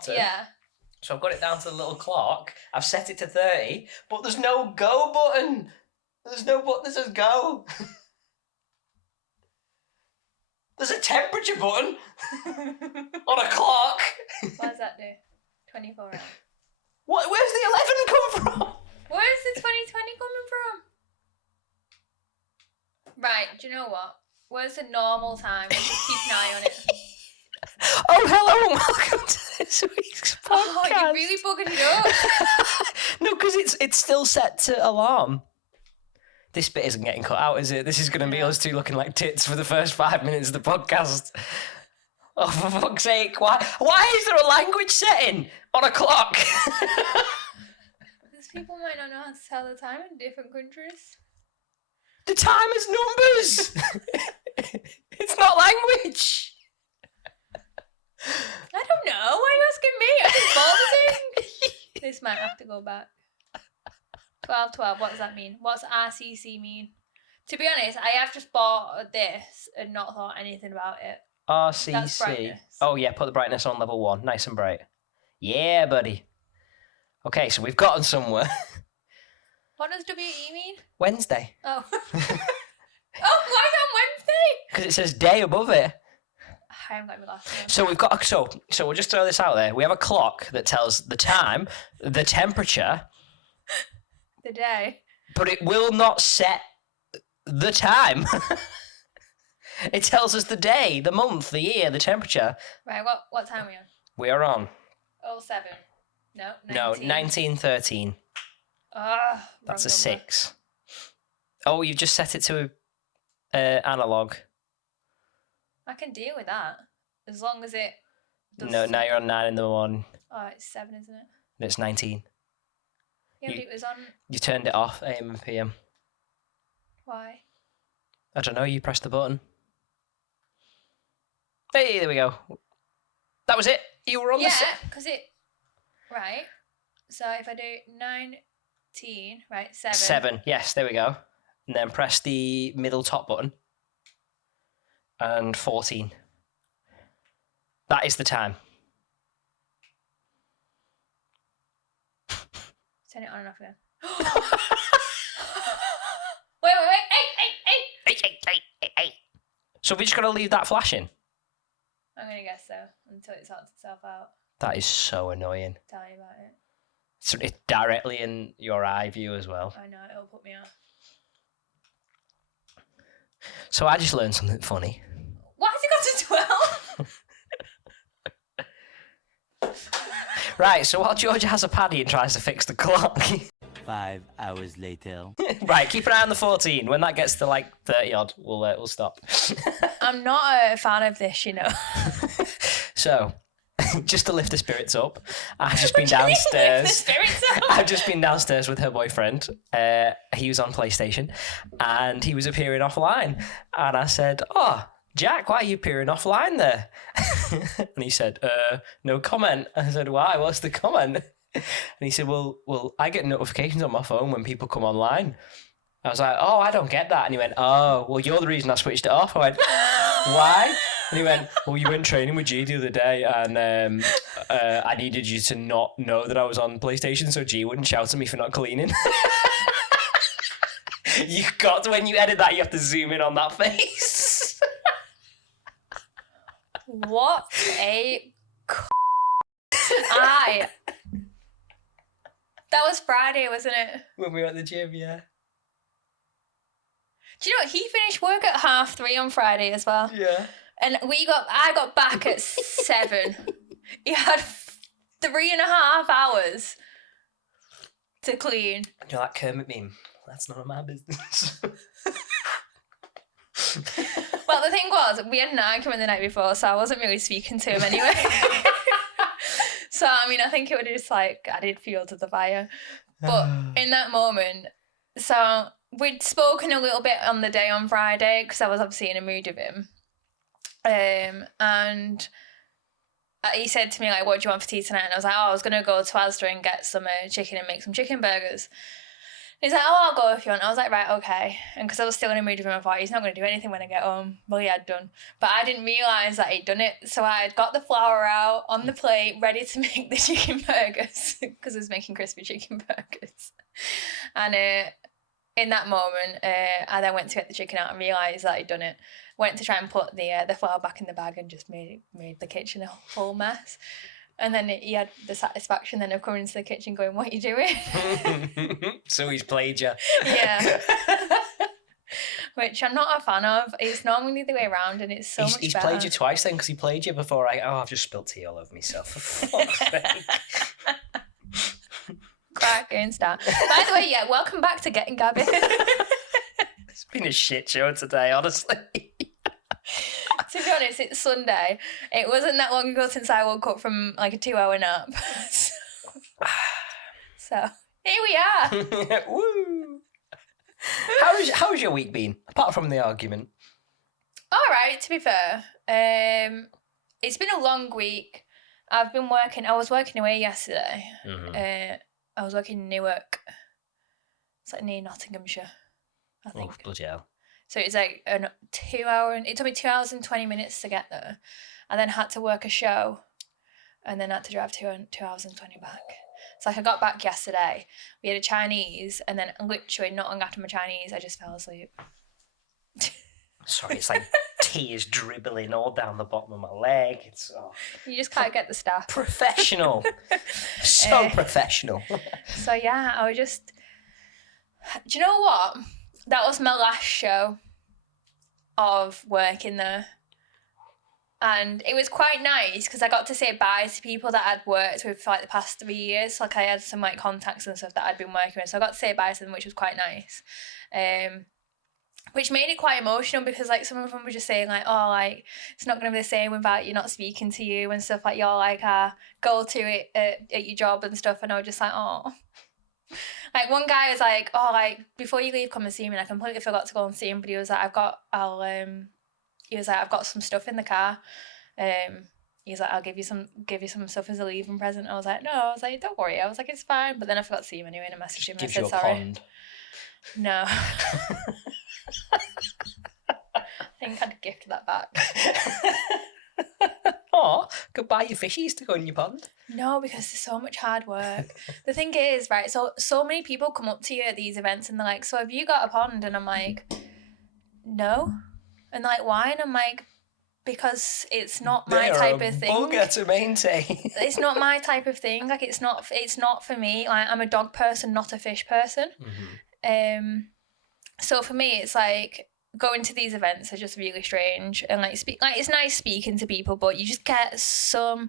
bottom. Yeah. So I've got it down to the little clock. I've set it to 30, but there's no go button. There's no button that says go. There's a temperature button on a clock. What does that do? 24 hours. What? Where's the 11 come from? Where's the 2020 coming from? Right, do you know what? Where's the normal time? We'll just keep an eye on it. Oh, hello and welcome to this week's podcast. Oh, you're really bugging it up. No, because it's still set to alarm. This bit isn't getting cut out, is it? This is going to be us two looking like tits for the first 5 minutes of the podcast. Oh, for fuck's sake. Why is there a language setting on a clock? Because people might not know how to tell the time in different countries. The time is numbers. It's not language. I don't know. Why are you asking me? I just bought the thing. This might have to go back. 12, what does that mean? What's RCC mean? To be honest, I have just bought this and not thought anything about it. That's RCC. brightness. Oh, yeah, put the brightness on level 1. Nice and bright. Yeah, buddy. Okay, so we've gotten somewhere. What does WE mean? Wednesday. Oh. Oh, why is it on Wednesday? Because it says day above it. I haven't got my glasses on. So we've got so we'll just throw this out there. We have a clock that tells the time, the temperature, The day. but it will not set the time. It tells us the day, the month, the year, the temperature. Right, what time are we on? We are on 07. No, 19. no 1913. That's a 6. Oh, you've just set it to analog. I can deal with that. As long as it does. No, now you're on 9 in the morning. Oh, it's 7, isn't it? And it's 19. Yeah, but it was on. You turned it off, AM and PM. Why? I don't know, you pressed the button. Hey, there we go. That was it. You were on the... Yeah, because it. Right. So if I do 19, right, 7. 7, yes, there we go. And then press the middle top button. And 14. That is the time. Turn it on and off again. Wait. Hey. So we just got to leave that flashing? I'm going to guess so, until it sorts itself out. That is so annoying. Tell you about it. So it's directly in your eye view as well. I know, it'll put me off. So I just learned something funny. Why has it got to 12? Right, so while Georgia has a paddy and tries to fix the clock... 5 hours later. Right, keep an eye on the 14. When that gets to like 30 odd, we'll stop. I'm not a fan of this, you know. So, just to lift the spirits up, I've just been downstairs. I've just been downstairs with her boyfriend. He was on PlayStation and he was appearing offline. And I said, "Oh, Jack, why are you appearing offline there?" And he said, "No comment." I said, "Why? What's the comment?" And he said, well, I get notifications on my phone when people come online. I was like, "Oh, I don't get that." And he went, "Oh, well, you're the reason I switched it off." I went, "Why?" And he went, "Well, you went training with G the other day and I needed you to not know that I was on PlayStation so G wouldn't shout at me for not cleaning." When you edit that, you have to zoom in on that face. What a That was Friday, wasn't it? When we were at the gym, yeah. Do you know what? He finished work at 3:30 on Friday as well. Yeah. And I got back at 7. He had 3.5 hours to clean. You're like Kermit meme. That's none of my business. Well, the thing was, we had an argument the night before, so I wasn't really speaking to him anyway. So, I mean, I think it would just added fuel to the fire. But in that moment, so we'd spoken a little bit on the day on Friday because I was obviously in a mood with him. And he said to me, like, "What do you want for tea tonight?" And I was like, "Oh, I was going to go to Asda and get some chicken and make some chicken burgers." He's like, oh, I'll go if you want. I was like, right, okay. And because I was still in a mood with him, I thought, he's not going to do anything when I get home. Well, he had done. But I didn't realise that he'd done it. So I had got the flour out on the plate, ready to make the chicken burgers, because I was making crispy chicken burgers. And in that moment, I then went to get the chicken out and realised that he'd done it. Went to try and put the flour back in the bag and just made the kitchen a whole mess. And then he had the satisfaction then of coming into the kitchen going, what are you doing? So he's played you. Yeah. Which I'm not a fan of. It's normally the way around and it's so much better. He's played you twice then, because he played you before. I've just spilled tea all over myself. For fuck's sake. Cracking start. By the way, yeah, welcome back to Getting Gabby. It's been a shit show today, honestly. To be honest, it's Sunday. It wasn't that long ago since I woke up from like a 2-hour nap. So here we are. Woo! How's your week been, apart from the argument? All right, to be fair. It's been a long week. I've been working. I was working away yesterday. Mm-hmm. I was working in Newark. It's like near Nottinghamshire, I think. Oh, bloody hell. So it's like a 2 hour, it took me 2 hours and 20 minutes to get there. I then had to work a show and then had to drive 2 hours and 20 back. So like I got back yesterday, we had a Chinese, and then literally not long after my Chinese, I just fell asleep. Sorry, it's like tears dribbling all down the bottom of my leg. It's You just can't get the staff. professional. So professional. So yeah, I was just, do you know what? That was my last show of working there. And it was quite nice because I got to say bye to people that I'd worked with for like the past 3 years. Like I had some like contacts and stuff that I'd been working with. So I got to say bye to them, which was quite nice. Which made it quite emotional because like some of them were just saying like, oh, like it's not going to be the same without you not speaking to you and stuff, like you're like go to it at your job and stuff. And I was just like, oh. Like one guy was like, oh, like before you leave, come and see me. And I completely forgot to go and see him, but he was like, I've got some stuff in the car. He's like, I'll give you some stuff as a leaving present. I was like, no. I was like, don't worry. I was like, it's fine. But then I forgot to see him anyway, and I messaged him and I said, sorry. Pond. No. I think I'd gift that back. Oh, could buy you fishies to go in your pond. No, because there's so much hard work. The thing is, right, so many people come up to you at these events and they're like, so have you got a pond? And I'm like, no. And they're like, why? And I'm like, because it's not my type of thing. Bugger to maintain. It's not my type of thing. Like it's not for me. Like I'm a dog person, not a fish person. Mm-hmm. So for me, it's like going to these events are just really strange, and like it's nice speaking to people, but you just get some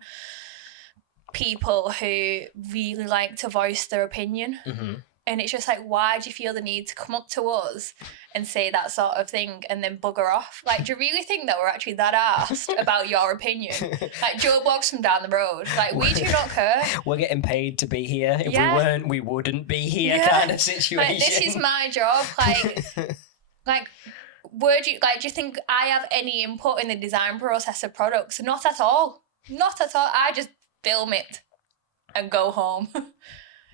people who really like to voice their opinion. Mm-hmm. And it's just like, why do you feel the need to come up to us and say that sort of thing and then bugger off? Like, do you really think that we're actually that arsed about your opinion? Like, Joe Blogs from down the road. Like, we do not care. We're getting paid to be here. If we weren't, we wouldn't be here, kind of situation. Like, this is my job. Like, do you think I have any input in the design process of products? Not at all. Not at all. I just film it and go home.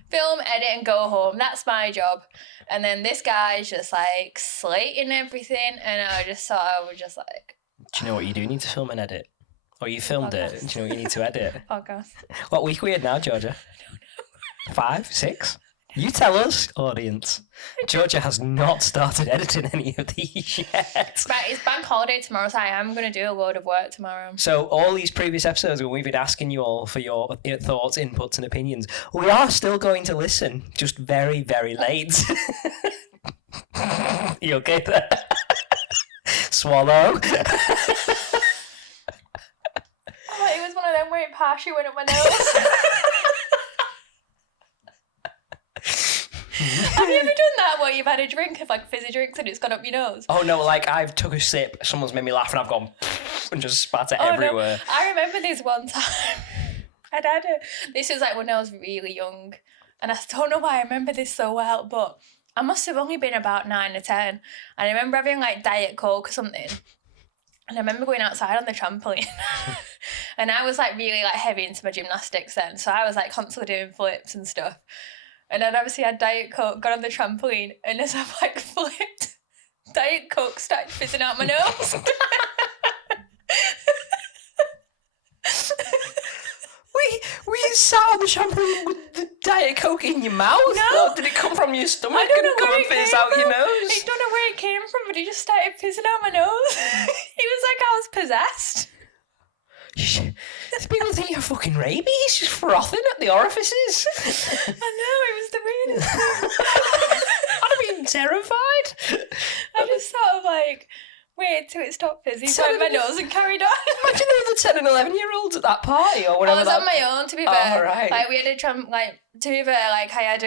Film, edit, and go home. That's my job. And then this guy's just like slating everything, and I was just like, do you know what you do need to film and edit? Or you filmed it. Do you know what you need to edit? Podcast. What week are we in now, Georgia? I don't know. 5, 6? You tell us, audience. Georgia has not started editing any of these yet. Right, it's bank holiday tomorrow, so I am going to do a load of work tomorrow. So all these previous episodes when we've been asking you all for your thoughts, inputs and opinions, we are still going to listen, just very, very late. You okay there? Swallow. Oh, it was one of them where it partially went up my nose. Have you ever done that where you've had a drink of like fizzy drinks and it's gone up your nose? Oh no, like I've took a sip, someone's made me laugh and I've gone and just spat it everywhere. No. I remember this one time. This was like when I was really young, and I don't know why I remember this so well, but I must have only been about 9 or 10, and I remember having like Diet Coke or something. And I remember going outside on the trampoline and I was like really like heavy into my gymnastics then. So I was like constantly doing flips and stuff. And I'd obviously had Diet Coke, got on the trampoline, and as I've like flipped, Diet Coke started fizzing out my nose. Were you sat on the trampoline with the Diet Coke in your mouth? No. Or did it come from your stomach I don't know and come where and it fizz came out your from. nose? I don't know where it came from, but it just started fizzing out my nose. It was like I was possessed. People think you're fucking rabies, just frothing at the orifices. I know, it was the weirdest thing. I'd have been terrified. I just sort of like waited till it stopped fizzing, wiped my nose and carried on. Imagine the other 10 and 11-year-olds at that party or I whatever. was on my own, to be fair. Oh, right. Like, we had a to be fair, like, I had,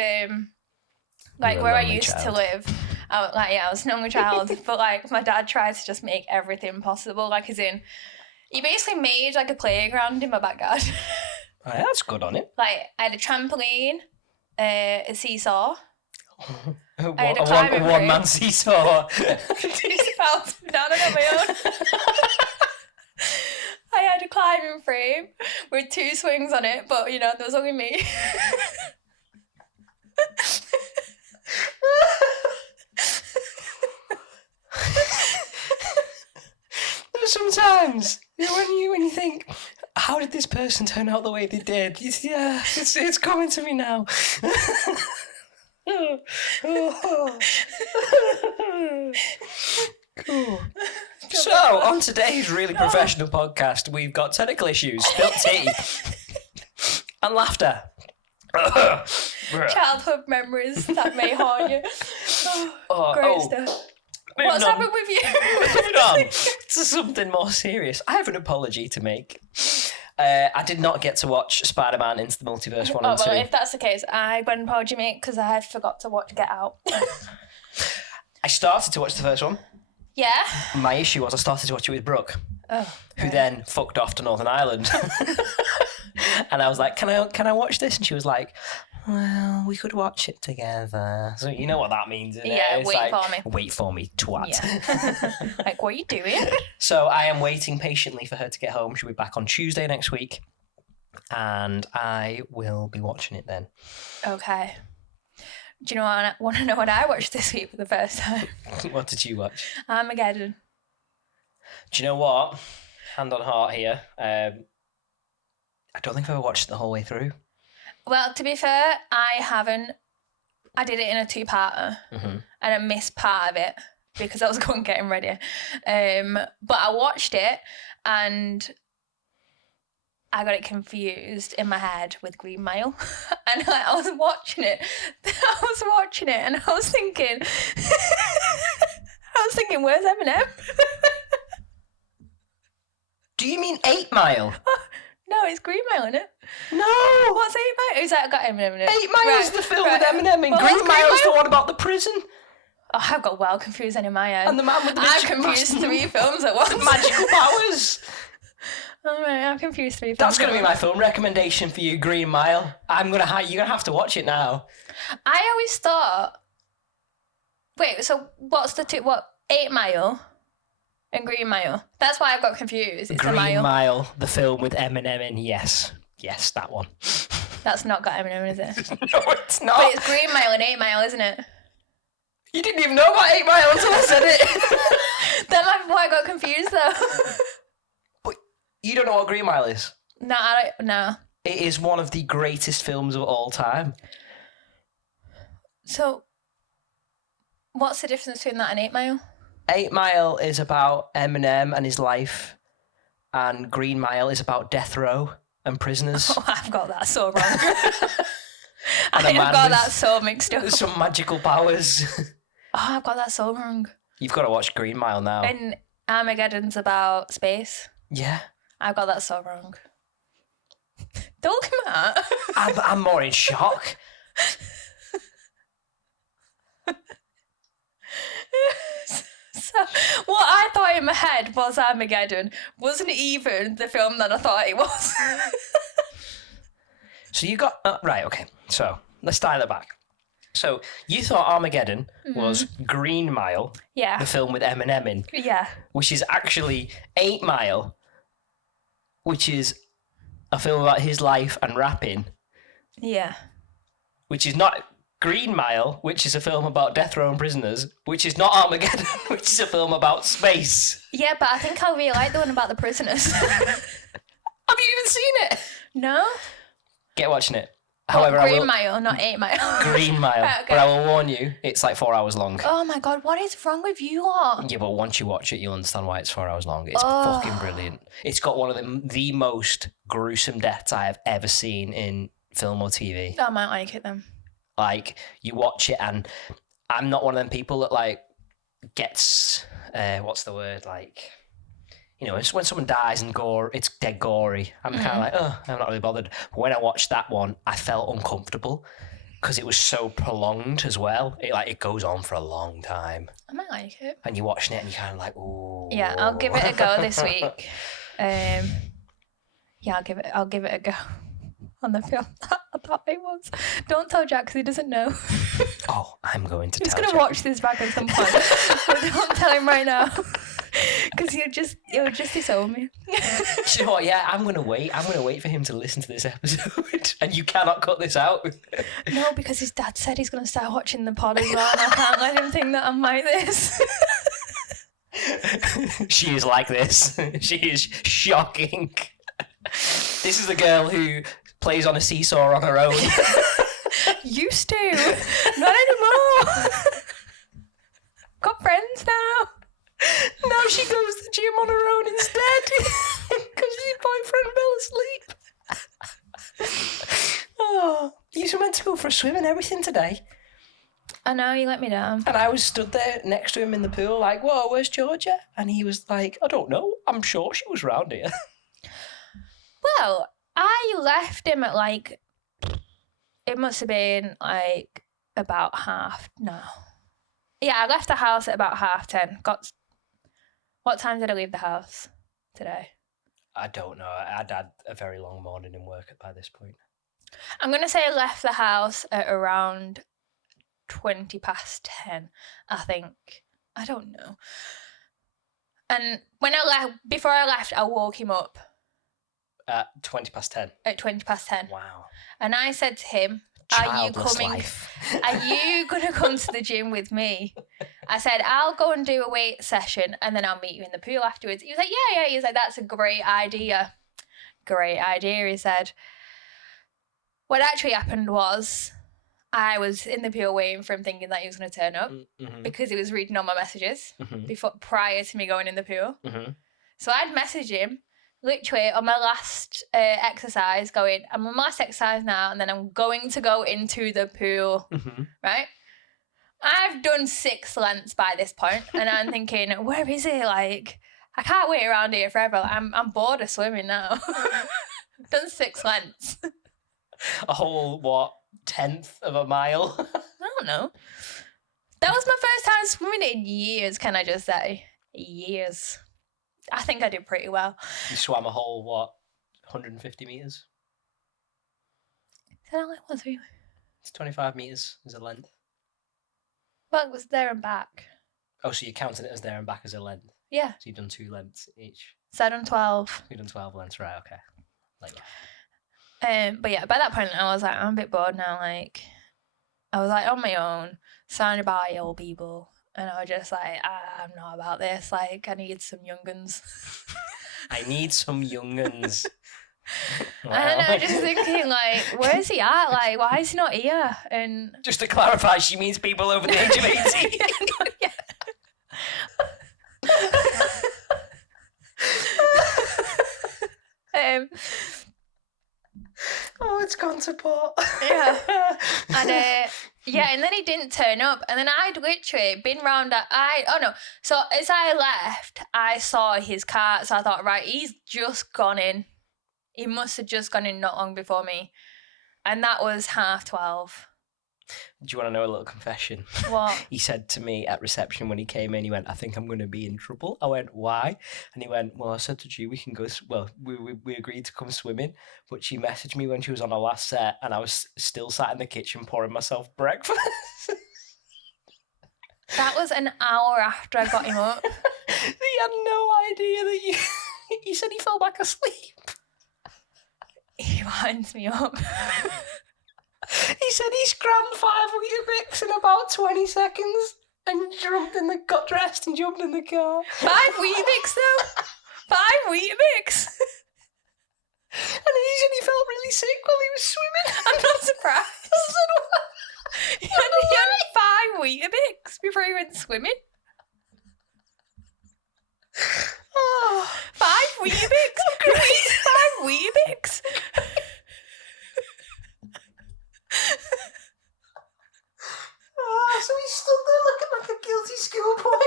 like, You were a where I lonely used child. to live, I was an only child, but, like, my dad tried to just make everything possible, like, as in, he basically made, like, a playground in my backyard. Oh, yeah, that's good on it. Like, I had a trampoline, a seesaw. A I had a climbing one-man seesaw. Just fell down on my own. I had a climbing frame with 2 swings on it, but, there was only me. Sometimes when you think, how did this person turn out the way they did? It's coming to me now. Cool. So on today's really professional podcast, we've got technical issues, spilt tea, and laughter. Childhood memories that may haunt you. Great stuff. What's happened with you? Moving on to something more serious. I have an apology to make. I did not get to watch Spider-Man Into the Multiverse 1 and 2. If that's the case, I went apology, mate, because I forgot to watch Get Out. I started to watch the first one. Yeah? My issue was I started to watch it with Brooke, who right. then fucked off to Northern Ireland. And I was like, can I watch this? And she was like, well, we could watch it together. So you know what that means, isn't it? Yeah, It's wait like, for me. Wait for me, twat. Yeah. Like, what are you doing? So I am waiting patiently for her to get home. She'll be back on Tuesday next week. And I will be watching it then. Okay. Do you know what? I want to know what I watched this week for the first time. What did you watch? Armageddon. Do you know what? Hand on heart here. I don't think I've ever watched it the whole way through. Well, to be fair, I haven't. I did it in a 2-parter, and I missed part of it because I was going getting ready. But I watched it, and I got it confused in my head with Green Mile. And I was watching it, and I was thinking, where's Eminem? Do you mean 8 Mile? No, it's Green Mile, isn't it? No! What's 8 Mile? Is that got Eminem in it? 8 Mile is the film with Eminem, and Well, Green what's Mile's the Mile? one about the prison. Oh, I've got well confused then in my head. And the man with the I've magic confused mask- 3 films at once. Magical powers. All right, I've confused 3 films. That's going to at be my once. film recommendation for you, Green Mile. You're going to have to watch it now. I always thought. Wait, so what's the 8 Mile and Green Mile? That's why I've got confused. It's Green a mile. Mile, the film with Eminem in. Yes, that one. That's not got Eminem, is it? No, it's not. But it's Green Mile and 8 Mile, isn't it? You didn't even know about 8 Mile until I said it. That might be why I got confused though. But you don't know what Green Mile is? No, I don't. No. It is one of the greatest films of all time. So, what's the difference between that and 8 Mile? 8 Mile is about Eminem and his life, and Green Mile is about death row and prisoners. Oh, I've got that so wrong. And a I man have got with that so mixed up. some magical powers. Oh, I've got that so wrong. You've got to watch Green Mile now. And Armageddon's about space. Yeah. I've got that so wrong. Don't look at me that. I'm more in shock. So, what I thought in my head was Armageddon wasn't even the film that I thought it was. So you got... right, okay. So let's dial it back. So you thought Armageddon was Green Mile, Yeah. the film with Eminem in, Yeah. which is actually 8 Mile, which is a film about his life and rapping, Yeah. which is not Green Mile, which is a film about death row and prisoners, which is not Armageddon, which is a film about space. Yeah, but I think I really like the one about the prisoners. Have you even seen it? No? Get watching it. However, Green Mile, not 8 Mile. Green Mile. Right, okay. But I will warn you, it's like 4 hours long. Oh my god, what is wrong with you lot? Yeah, but once you watch it, you'll understand why it's 4 hours long. It's fucking brilliant. It's got one of the most gruesome deaths I have ever seen in film or TV. I might like it then. Like, you watch it, and I'm not one of them people that, like, gets, what's the word, like... You know, it's when someone dies and it's dead gory. I'm kind of like, I'm not really bothered. But when I watched that one, I felt uncomfortable because it was so prolonged as well. It goes on for a long time. I might like it. And you're watching it and you're kind of like, ooh. Yeah, I'll give it a go this week. Yeah, I'll give it a go on the film. I thought it was. Don't tell Jack because he doesn't know. Oh, I'm going to tell He's going to Jack. watch this back at some point. But don't tell him right now. Because he'll just disown me. Do you know what? Yeah, I'm going to wait. I'm going to wait for him to listen to this episode. And you cannot cut this out. No, because his dad said he's going to start watching the pod as well. And I can't let him think that I'm like this. She is like this. She is shocking. This is the girl who plays on a seesaw on her own. Used to. Not anymore. Got friends now. Now she goes to the gym on her own instead because her boyfriend fell asleep. Oh, you were meant to go for a swim and everything today. I know, you let me down. And I was stood there next to him in the pool like, whoa, where's Georgia? And he was like, I don't know. I'm sure she was round here. Well, I left him at it must have been about Yeah, I left the house at about 10:30. What time did I leave the house today? I don't know. I'd had a very long morning in work by this point. I'm going to say I left the house at around 10:20, I think. I don't know. And when before I left, I woke him up. At 10:20. At 10:20. Wow. And I said to him, Are you going to come to the gym with me? I said, I'll go and do a weight session and then I'll meet you in the pool afterwards. He was like, yeah. He was like, that's a great idea. Great idea, he said. What actually happened was I was in the pool waiting for him thinking that he was going to turn up because he was reading all my messages prior to me going in the pool. So I'd message him literally on my last exercise going, I'm on my last exercise now and then I'm going to go into the pool, right? I've done 6 lengths by this point and I'm thinking, where is it? Like, I can't wait around here forever. I'm bored of swimming now. I've done 6 lengths. A whole, 1/10 of a mile? I don't know. That was my first time swimming in years, can I just say? Years. I think I did pretty well. You swam a whole, 150 metres? Is that all it was, really? It's 25 metres as a length. Well, it was there and back. Oh, so you're counting it as there and back as a length? Yeah. So you've done 2 lengths each? So I've done 12. You've done 12 lengths, right, okay. But yeah, by that point I was like, I'm a bit bored now. Like, I was like on my own, surrounded by old people. And I was just like, I'm not about this. Like, I need some young'uns. I need some young'uns. Wow. And I was just thinking, like, where's he at? Like, why is he not here? And just to clarify, she means people over the age of 18. Oh, it's gone to pot. Yeah. And and then he didn't turn up. And then I'd literally been round So as I left, I saw his car. So I thought, right, he's just gone in. He must have just gone in not long before me. And that was 12:30. Do you want to know a little confession? What? He said to me at reception when he came in, he went, I think I'm going to be in trouble. I went, why? And he went, well, I said to G, we can go, we agreed to come swimming, but she messaged me when she was on her last set and I was still sat in the kitchen pouring myself breakfast. That was an hour after I got him up. He had no idea that he said he fell back asleep. He winds me up. He said he scrammed 5 Weetabix in about 20 seconds and got dressed and jumped in the car. 5 Weetabix though. 5 Weetabix. And he said he felt really sick while he was swimming. I'm not surprised. He had 5 Weetabix before he went swimming. Oh. 5 Weetabix? Who eats 5 Weetabix? Oh, so he stood there looking like a guilty schoolboy.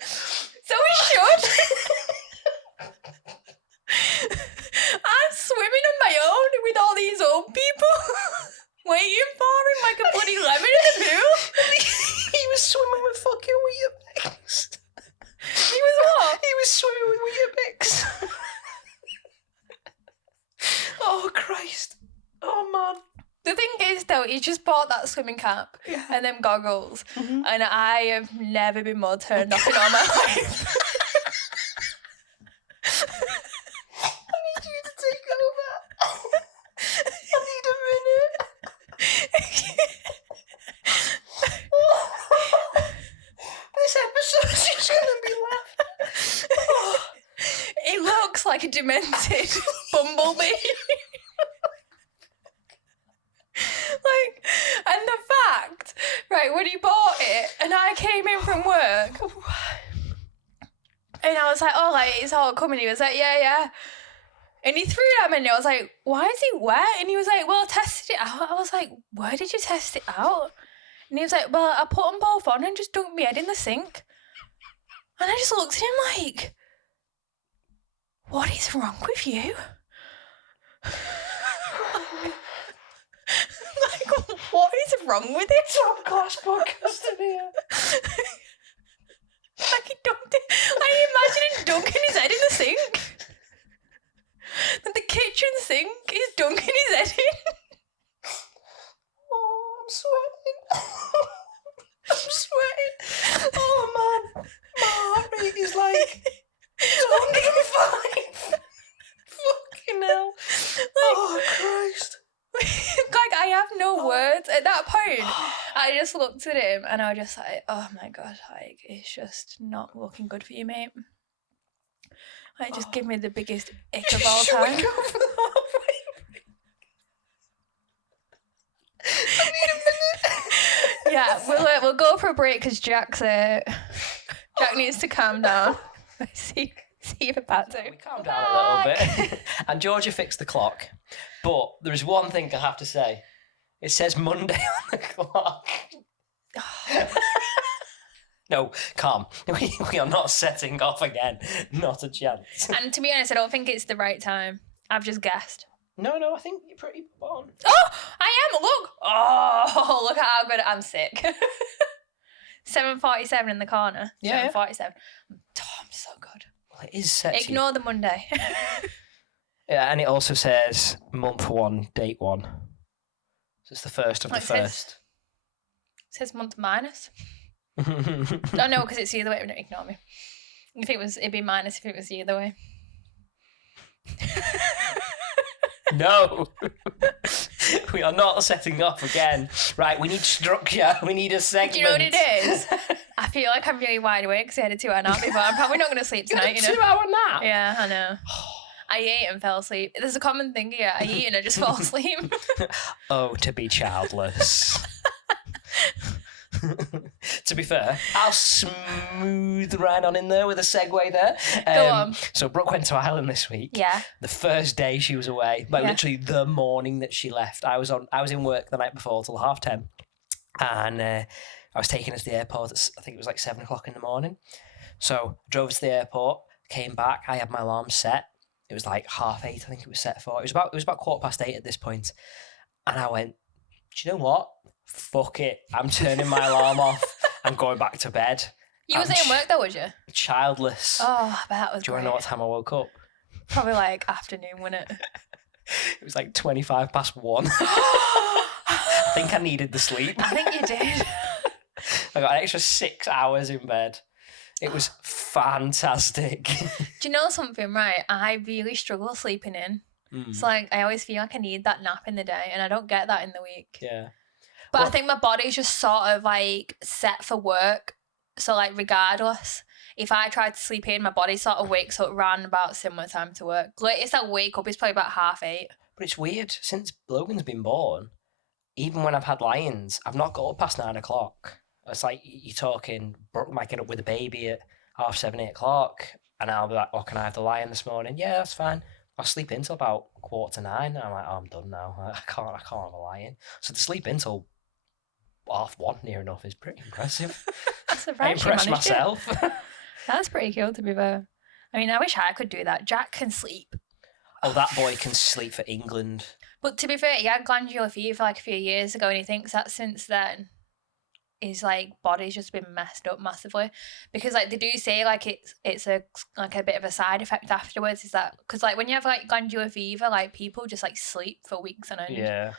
So he should. I'm swimming on my own with all these old people waiting for him like a bloody lemon in the pool. He was swimming with fucking Weetabix. He was what? He was swimming with Weetabix. Oh, Christ. Oh, man. The thing is, though, he just bought that swimming cap and them goggles, and I have never been more turned off in all my life. I need you to take over. I need a minute. This episode's just going to be laughing. Oh. It looks like a demented bumblebee. Like, and the fact, right, when he bought it, and I came in from work, and I was like, oh, like, it's all coming. He was like, yeah. And he threw it at me, and I was like, why is it wet? And he was like, well, I tested it out. I was like, where did you test it out? And he was like, well, I put them both on and just dunked my head in the sink. And I just looked at him like, what is wrong with you? Like, what is wrong with it? Top class podcasting here. Like, he dunked it. I imagine him dunking his head in the sink. And the kitchen sink is dunking his head in. Oh, I'm sweating. I'm sweating. Oh, man. My heart rate is like 105. Fucking hell. Oh, Christ. Like, I have no words. At that point, I just looked at him and I was just like, oh my God, like, it's just not looking good for you, mate. Like, just give me the biggest ick of all time. Should we go for the halfway break? I need a minute. Yeah, we'll go for a break because Jack needs to calm down. See if about to. We calmed down a little bit. And Georgia fixed the clock. But there is one thing I have to say. It says Monday on the clock. No, calm. We are not setting off again. Not a chance. And to be honest, I don't think it's the right time. I've just guessed. No, I think you're pretty on. Oh, I am. Look. Oh, look at how good I'm sick. 7:47 in the corner. Yeah. 7:47. Oh, I'm so good. Well, it is set. Ignore the Monday. Yeah, and it also says month 1, date 1. So it's the first of the first. It says month minus. Oh no, because it's the other way. No, ignore me. If it was, it'd be minus if it was the other way. No. We are not setting off again. Right, we need structure. We need a segment. Do you know what it is? I feel like I'm really wide awake because I had a 2-hour nap before. I'm probably not going to sleep tonight, you know. 2-hour nap? Yeah, I know. I ate and fell asleep. There's a common thing here. I eat and I just fall asleep. Oh, to be childless. To be fair, I'll smooth right on in there with a segue there. Go on. So Brooke went to Ireland this week. Yeah. The first day she was away, literally the morning that she left. I was in work the night before till 10:30, and I was taking her to the airport. I think it was like 7:00 in the morning. So I drove to the airport, came back. I had my alarm set. It was like 8:30. I think it was set for. It was about 8:15 at this point, and I went, do you know what? Fuck it. I'm turning my alarm off. I'm going back to bed. You wasn't in work though, was you? Childless. Oh, I bet that was Do you want to know what time I woke up? Probably like afternoon, wasn't it? It was like 1:25. I think I needed the sleep. I think you did. I got an extra 6 hours in bed. It was fantastic. Do you know something, right? I really struggle sleeping in. So like I always feel like I need that nap in the day, and I don't get that in the week. Yeah. But I think my body's just sort of like set for work. So like regardless, if I try to sleep in, my body sort of wakes up around about similar time to work. Latest I wake up is probably about 8:30. But it's weird, since Logan's been born, even when I've had lions, I've not got up past 9 o'clock. It's like you're talking, Brooke might get up with a baby at 7:30, 8 o'clock, and I'll be like, oh, can I have the lion this morning? Yeah, that's fine. I'll sleep in till about 9:15, and I'm like, oh, I'm done now. I can't have a lion. So to sleep in till 1:30 near enough is pretty impressive. I impressed myself. That's pretty cool, to be fair. I mean, I wish I could do that. Jack can sleep. Oh, that boy can sleep for England. But to be fair, he had glandular fever like a few years ago, and he thinks that since then his like body's just been messed up massively, because like they do say like it's a bit of a side effect afterwards. Is that because like when you have like glandular fever, like people just like sleep for weeks on end. Yeah.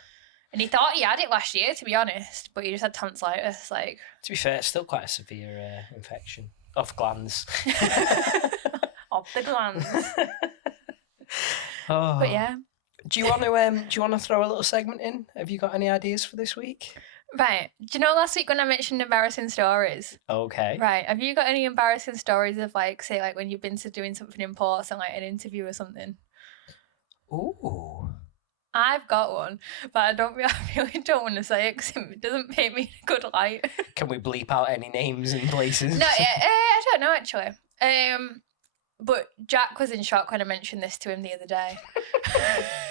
And he thought he had it last year, to be honest, but he just had tonsillitis. Like, to be fair, it's still quite a severe infection of glands. of the glands. Oh. But yeah. Do you want to throw a little segment in? Have you got any ideas for this week? Right. Do you know last week when I mentioned embarrassing stories? Okay. Right. Have you got any embarrassing stories of like, say, like when you've been to doing something important, like an interview or something? Ooh. I've got one, but I really don't want to say it because it doesn't paint me in a good light. Can we bleep out any names and places? No, I don't know actually. But Jack was in shock when I mentioned this to him the other day.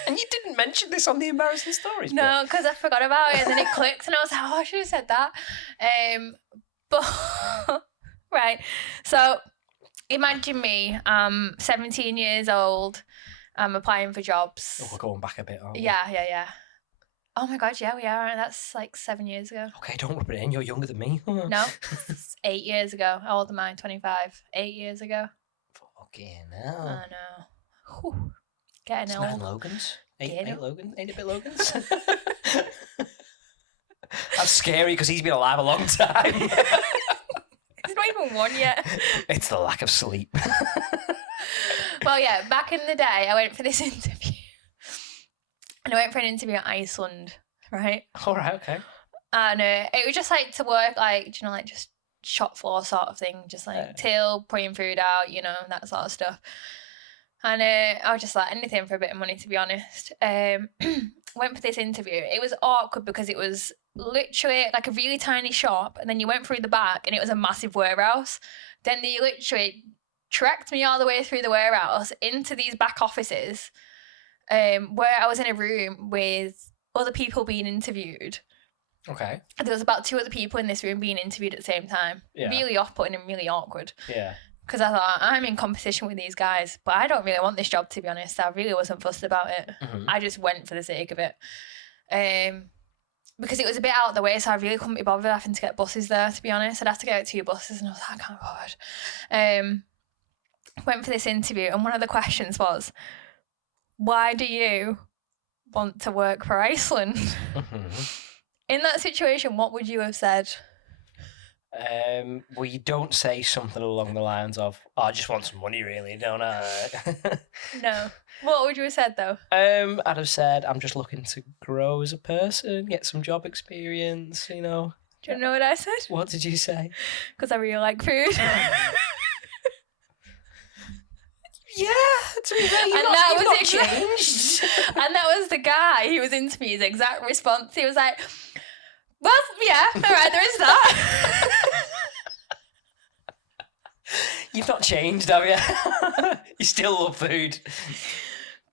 And you didn't mention this on the embarrassing stories. No, because I forgot about it, and then it clicked, and I was like, "Oh, I should have said that." But right, so imagine me. 17 years old. I'm applying for jobs. Oh, we're going back a bit, aren't we? Yeah. Oh my god, yeah, we are. That's like 7 years ago. Okay, don't rub it in. You're younger than me. No, 8 years ago. How old am I? 25. 8 years ago. Fucking hell. I know. Whew. Getting It's old. 9 Logans. Getting Eight Logans. Ain't it a bit Logans? That's scary because he's been alive a long time. He's not even one yet. It's the lack of sleep. Well, yeah, back in the day, I went for this interview. And I went for an interview in Iceland, right? All right, okay. And it was just like to work, like, do you know, like just shop floor sort of thing, just like till, putting food out, you know, that sort of stuff. And I was just like, anything for a bit of money, to be honest. Went for this interview. It was awkward because it was literally like a really tiny shop, and then you went through the back and it was a massive warehouse. Then they literally tracked me all the way through the warehouse into these back offices, where I was in a room with other people being interviewed. Okay. There was about 2 other people in this room being interviewed at the same time. Yeah. Really off-putting and really awkward. Yeah. Because I thought, I'm in competition with these guys, but I don't really want this job, to be honest. I really wasn't fussed about it. Mm-hmm. I just went for the sake of it. Because it was a bit out of the way, so I really couldn't be bothered having to get buses there, to be honest. I'd have to get 2 buses, and I was like, I can't be bothered. Went for this interview, and one of the questions was, why do you want to work for Iceland? Mm-hmm. In that situation, what would you have said? Well, you don't say something along the lines of, oh, I just want some money, really, don't I? No. What would you have said, though? I'd have said, I'm just looking to grow as a person, get some job experience, you know. Do you know what I said? What did you say? Because I really like food. Yeah, to be fair, And that was changed. And that was the guy who was into me, his exact response. He was like, well, yeah, all right, there is that. You've not changed, have you? You still love food.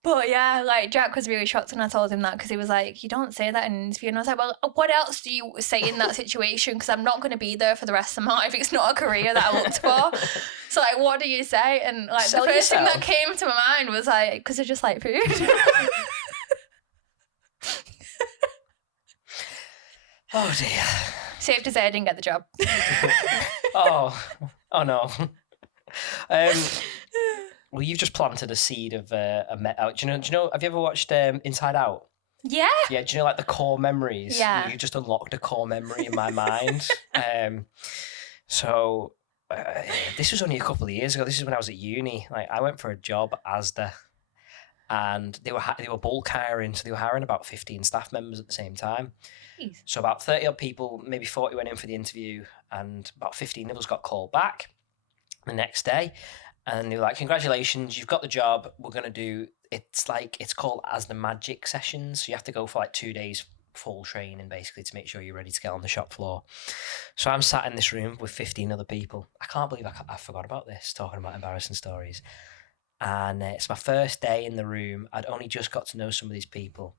But yeah, like Jack was really shocked when I told him that, because he was like, you don't say that in an interview. And I was like, well, what else do you say in that situation? Because I'm not going to be there for the rest of my life. It's not a career that I looked for. So like, what do you say? And like Sell the first thing yourself. that came to my mind was like, because I just like food. Oh dear. Safe to say I didn't get the job. Oh no. Well, you've just planted a seed of do you know? Have you ever watched Inside Out? Yeah. Yeah. Do you know like the core memories? Yeah. You just unlocked a core memory in my mind. So this was only a couple of years ago. This is when I was at uni. Like I went for a job at Asda, and they were bulk hiring, so they were hiring about 15 staff members at the same time. Jeez. So about 30 odd people, maybe 40 went in for the interview, and about 15 of us got called back the next day. And they were like, congratulations, you've got the job. We're going to do, it's called as the magic sessions. So you have to go for like 2 days full training, basically, to make sure you're ready to get on the shop floor. So I'm sat in this room with 15 other people. I can't believe I forgot about this, talking about embarrassing stories. And it's my first day in the room. I'd only just got to know some of these people.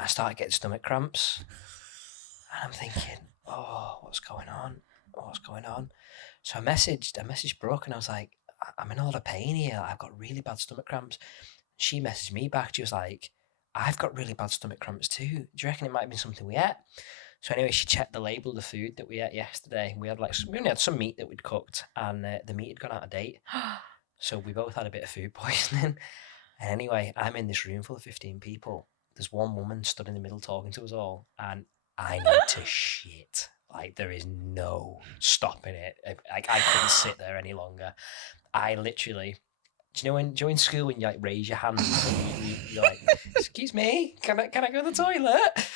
I started getting stomach cramps. And I'm thinking, oh, what's going on? What's going on? So I messaged Brooke, and I was like, I'm in a lot of pain here. I've got really bad stomach cramps. She messaged me back. She was like, I've got really bad stomach cramps too. Do you reckon it might have been something we ate? So anyway, she checked the label of the food that we ate yesterday. We only had some meat that we'd cooked, and the meat had gone out of date. So we both had a bit of food poisoning. Anyway, I'm in this room full of 15 people. There's one woman stood in the middle talking to us all, and I need to shit. Like, there is no stopping it. Like, I couldn't sit there any longer. I literally, do you know in school when you like raise your hand and you're like, excuse me, can I go to the toilet?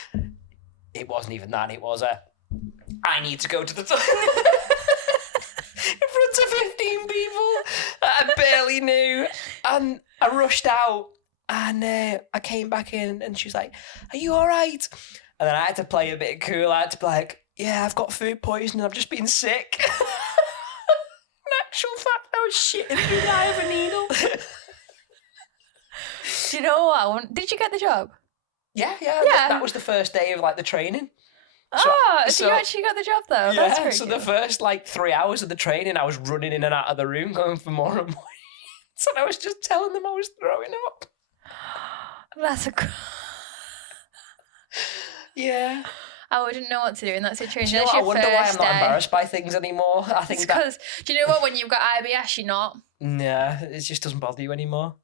It wasn't even that. It was I need to go to the toilet. In front of 15 people that I barely knew. And I rushed out, and I came back in, and she was like, are you all right? And then I had to play a bit cool. I had to be like, yeah, I've got food poisoning. I've just been sick. In actual fact, I was shitting through the eye of a needle. Do you know what? Did you get the job? Yeah. That was the first day of like the training. So you actually got the job though? Yeah, That's pretty so cool. the first like 3 hours of the training, I was running in and out of the room going for more and more. So I was just telling them I was throwing up. That's a. Yeah. I wouldn't know what to do in that situation. Do you know That's what? I your wonder why I'm first not day. embarrassed by things anymore. I think Because do you know what? When you've got IBS, you're not. Nah, it just doesn't bother you anymore.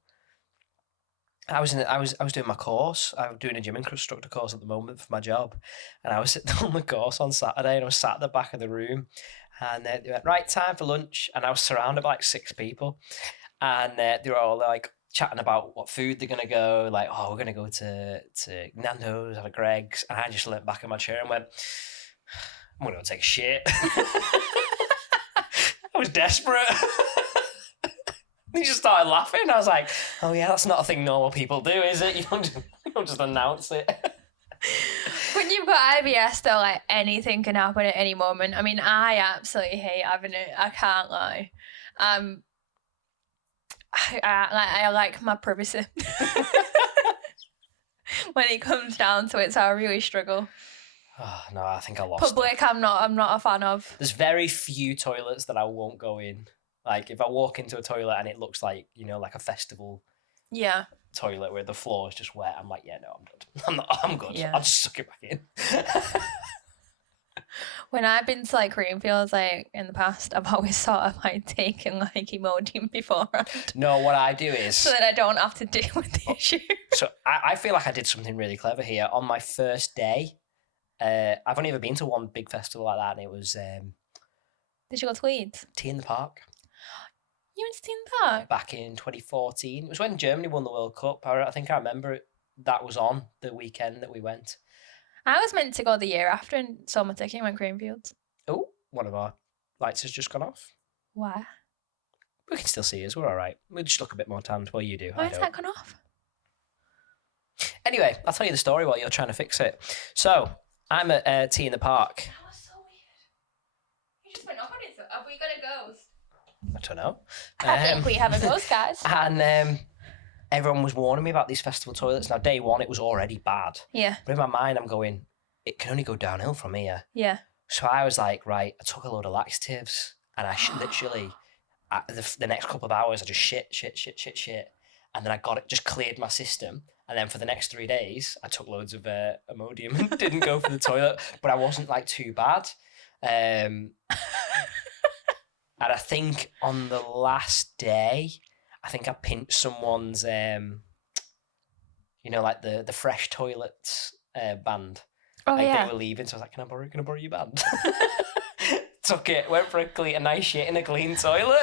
I was doing my course. I'm doing a gym instructor course at the moment for my job, and I was sitting on the course on Saturday, and I was sat at the back of the room, and they went, right, time for lunch, and I was surrounded by like 6 people, and they were all like chatting about what food they're gonna go, like, oh, we're gonna go to Nando's, have a Greg's, and I just leant back in my chair and went, I'm gonna go take a shit. I was desperate. He just started laughing. I was like, oh yeah, that's not a thing normal people do, is it? You don't just announce it. When you've got IBS, though, like anything can happen at any moment. I mean, I absolutely hate having it. I can't lie. I like my privacy. When it comes down to it, so I really struggle. Oh, no, I think I lost it. Public, I'm not a fan of. There's very few toilets that I won't go in. Like, if I walk into a toilet and it looks like, you know, like a festival Yeah. toilet where the floor is just wet, I'm like, yeah, no, I'm good. I'm good. Yeah. I'll just suck it back in. When I've been to like Greenfields, like in the past, I've always sort of like taken like Imodium beforehand. No, what I do is... So that I don't have to deal with the issue. So I feel like I did something really clever here. On my first day, I've only ever been to one big festival like that, and it was Did you go to Leeds? Tea in the Park. You went to Tea in the Park? Back in 2014. It was when Germany won the World Cup. I think I remember it. That was on the weekend that we went. I was meant to go the year after and saw my ticket and went Greenfields. Oh, one of our lights has just gone off. Why? We can still see us. We're all right. We'll just look a bit more tanned. Well, you do. Why I has don't. that gone off? Anyway, I'll tell you the story while you're trying to fix it. So, I'm at Tea in the Park. That was so weird. You just went off on it. Have we got a ghost? I don't know. I think we have a ghost, guys. And everyone was warning me about these festival toilets. Now, day one, it was already bad. Yeah. But in my mind, I'm going, it can only go downhill from here. Yeah. So I was like, right, I took a load of laxatives, and I literally, the next couple of hours, I just shit. And then I got it, just cleared my system. And then for the next 3 days, I took loads of Imodium and didn't go for the toilet, but I wasn't like too bad. And I think on the last day, I think I pinched someone's, you know, like the Fresh Toilets band. Oh, Like, yeah. they were leaving, so I was like, can I borrow your band? Took it, went for a nice shit in a clean toilet.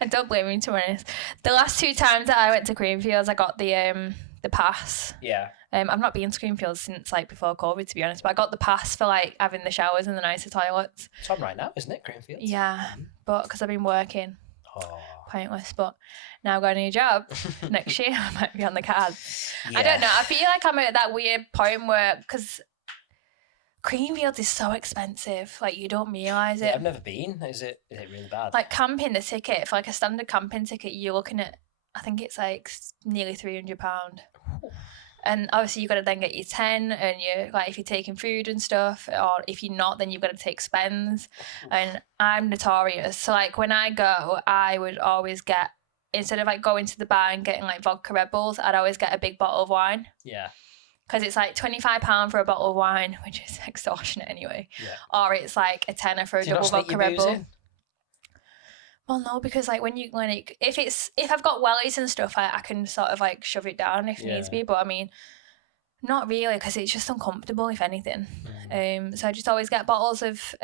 I don't blame him, to be honest. The last 2 times that I went to Greenfields, I got the pass. Yeah. I've not been to Greenfields since like before COVID, to be honest, but I got the pass for like having the showers and the nicer toilets. It's on right now, isn't it, Greenfields? Yeah, but because I've been working, Oh. pointless. But now I've got a new job. Next year I might be on the card. Yeah. I don't know. I feel like I'm at that weird point where, because Greenfields is so expensive, like you don't realise it. I've never been. Is it really bad? Like camping, the ticket for like a standard camping ticket, you're looking at, I think it's like nearly £300. And obviously you've got to then get your tent, and you like if you're taking food and stuff, or if you're not, then you've got to take spends. And I'm notorious. So like when I go, I would always get, instead of like going to the bar and getting like vodka Red Bulls, I'd always get a big bottle of wine. Yeah. Because it's like £25 for a bottle of wine, which is extortionate anyway. Yeah. Or it's like a tenner for a Do you not double sneak vodka your Red booze Bull. in? Well, no, because like if I've got wellies and stuff, I can sort of like shove it down if it needs to be. But I mean, not really, because it's just uncomfortable if anything. So I just always get bottles of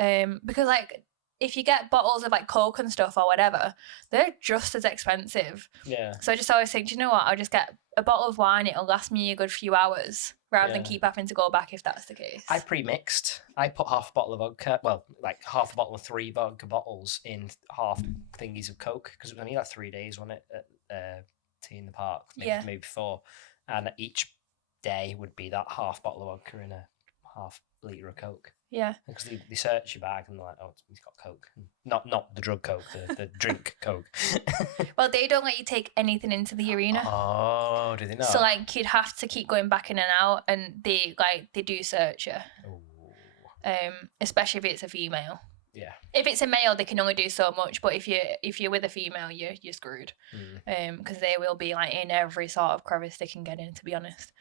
because like if you get bottles of like Coke and stuff or whatever, they're just as expensive. Yeah. So I just always think, do you know what? I'll just get a bottle of wine. It'll last me a good few hours rather than keep having to go back if that's the case. I pre-mixed. I put half a bottle of vodka, well, like half a bottle of 3 vodka bottles in half thingies of Coke, because it was only like 3 days, wasn't it, at Tea in the Park, maybe 4. And each day would be that half bottle of vodka in a half litre of Coke. Yeah. Because they search your bag and they're like, oh, he's got Coke. Not the drug Coke, the drink Coke. Well, they don't let you take anything into the arena. Oh, do they not? So like you'd have to keep going back in and out, and they do search you. Ooh. Especially if it's a female. Yeah. If it's a male, they can only do so much, but if you're with a female, you're screwed. Because they will be like in every sort of crevice they can get in, to be honest.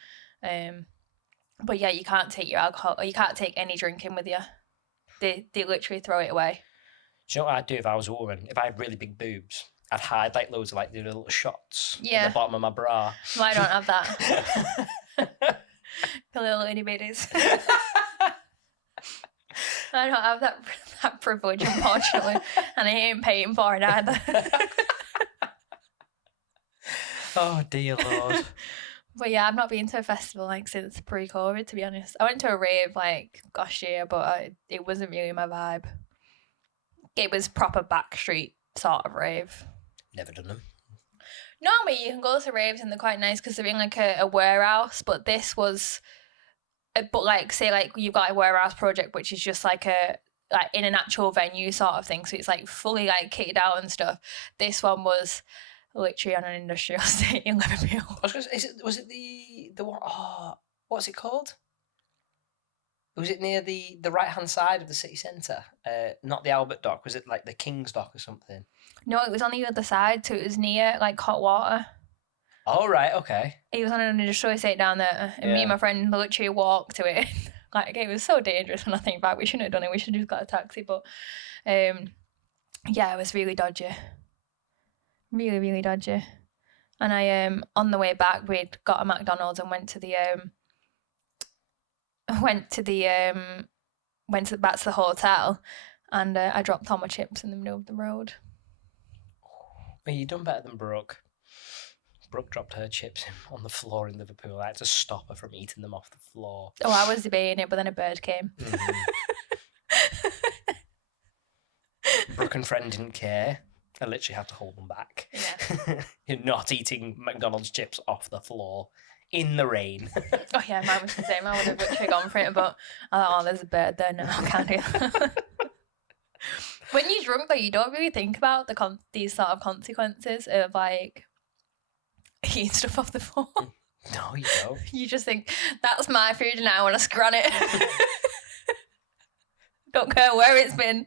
But yeah, you can't take your alcohol, or you can't take any drinking with you. They literally throw it away. Do you know what I'd do if I was a woman? If I had really big boobs, I'd hide like loads of like the little shots in the bottom of my bra. Well, I don't have that. The little itty bitties. I don't have that privilege, unfortunately, and I ain't paying for it either. Oh dear Lord. But yeah, I've not been to a festival like since pre-COVID, to be honest. I went to a rave like last year, but it wasn't really my vibe. It was proper backstreet sort of rave. Never done them. Normally you can go to raves and they're quite nice because they're in like a warehouse, but this was, but like say like you've got a warehouse project which is just like in an actual venue sort of thing, so it's like fully like kitted out and stuff. This one was literally on an industrial estate in Liverpool. Was it the one? Oh, what's it called? Was it near the right hand side of the city centre? Not the Albert Dock. Was it like the King's Dock or something? No, it was on the other side, so it was near like hot water. Oh right, okay. It was on an industrial estate down there, and me and my friend literally walked to it. Like it was so dangerous when I think back. We shouldn't have done it. We should have just got a taxi. But yeah, it was really dodgy. Really, really dodgy. And I on the way back we'd got a McDonald's and went back to the hotel, and I dropped all my chips in the middle of the road. Well, you done better than Brooke. Brooke dropped her chips on the floor in Liverpool. I had to stop her from eating them off the floor. Oh, I was debating it, but then a bird came. Brooke and friend didn't care. I literally had to hold them back. Yeah. You're not eating McDonald's chips off the floor in the rain. Oh yeah, mine was the same. I would have literally gone for it, but I thought, oh, there's a bird there. No, I can't do that. When you're drunk, though, you don't really think about these sort of consequences of like eating stuff off the floor. No, you don't. You just think, that's my food and I want to scran it. Don't care where it's been.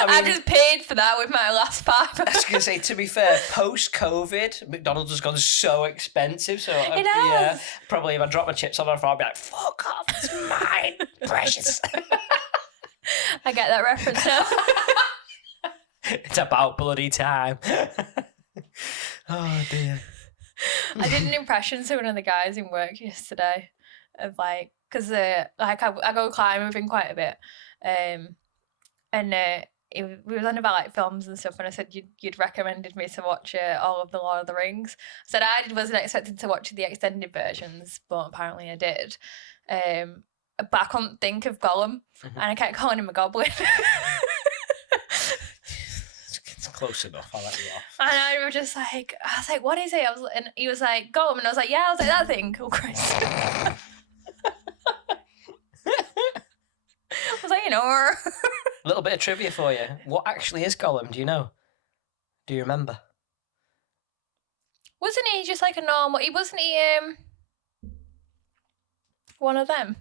I just paid for that with my last $5. I was going to say, to be fair, post-COVID, McDonald's has gone so expensive. So It has. Probably if I drop my chips on the floor, I'd be like, fuck off, it's mine, precious. I get that reference now. It's about bloody time. Oh, dear. I did an impression to one of the guys in work yesterday of like, because like I go climbing with him quite a bit, and we were on about like films and stuff, and I said you'd recommended me to watch all of the Lord of the Rings. I said I wasn't expected to watch the extended versions, but apparently I did. But I couldn't think of Gollum, and I kept calling him a goblin. It's close enough. I'll let you off. And I was just like, what is it? And he was like, Gollum, and I was like, yeah. I was like, that thing. Oh Christ. I was like, A little bit of trivia for you. What actually is Gollum? Do you know? Do you remember? Wasn't he just like a normal? Wasn't he one of them?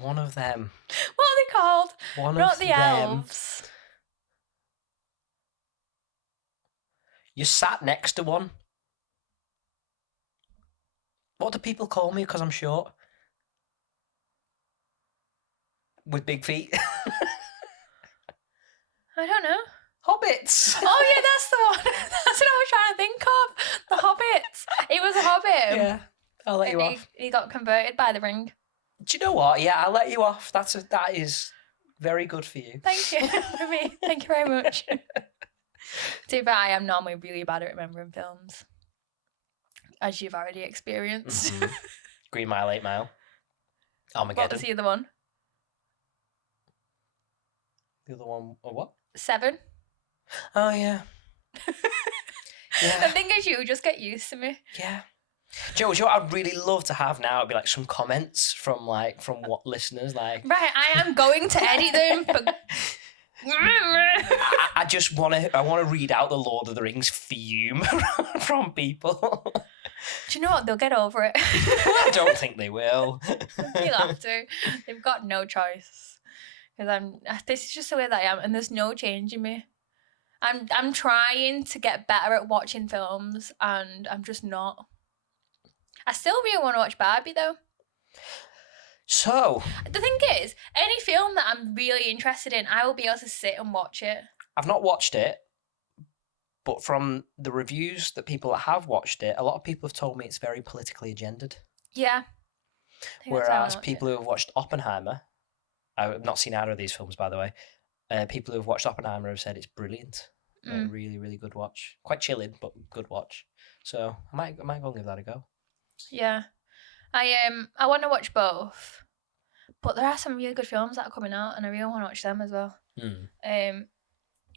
One of them. What are they called? One Not of the them. elves. You sat next to one. What do people call me because I'm short? With big feet? I don't know. Hobbits! Oh yeah, that's the one. That's what I was trying to think of. The Hobbits. He was a hobbit. Yeah, I'll let you And off. he got converted by the ring. Do you know what? Yeah, I'll let you off. That is very good for you. Thank you for me. Thank you very much. To be fair, I am normally really bad at remembering films, as you've already experienced. Mm-hmm. Green Mile, 8 Mile. Armageddon. What was the other one? The other one, or what? 7. Oh, yeah. The Yeah. thing is, you just get used to me. Yeah. Do you know what I'd really love to have now? It'd be like some comments from what listeners like. Right, I am going to edit them. But... I just want to read out the Lord of the Rings fume from people. Do you know what? They'll get over it. I don't think they will. You'll have to. They've got no choice. Because this is just the way that I am, and there's no changing me. I'm trying to get better at watching films, and I'm just not. I still really want to watch Barbie though. So The thing is, any film that I'm really interested in, I will be able to sit and watch it. I've not watched it, but from the reviews that people that have watched it, a lot of people have told me it's very politically agendered. Yeah. I think that's why I Whereas watch people it. who have watched Oppenheimer, I've not seen either of these films, by the way. People who have watched Oppenheimer have said it's brilliant. A really, really good watch. Quite chilling, but good watch. So I might go and give that a go. Yeah. I want to watch both, but there are some really good films that are coming out, and I really want to watch them as well.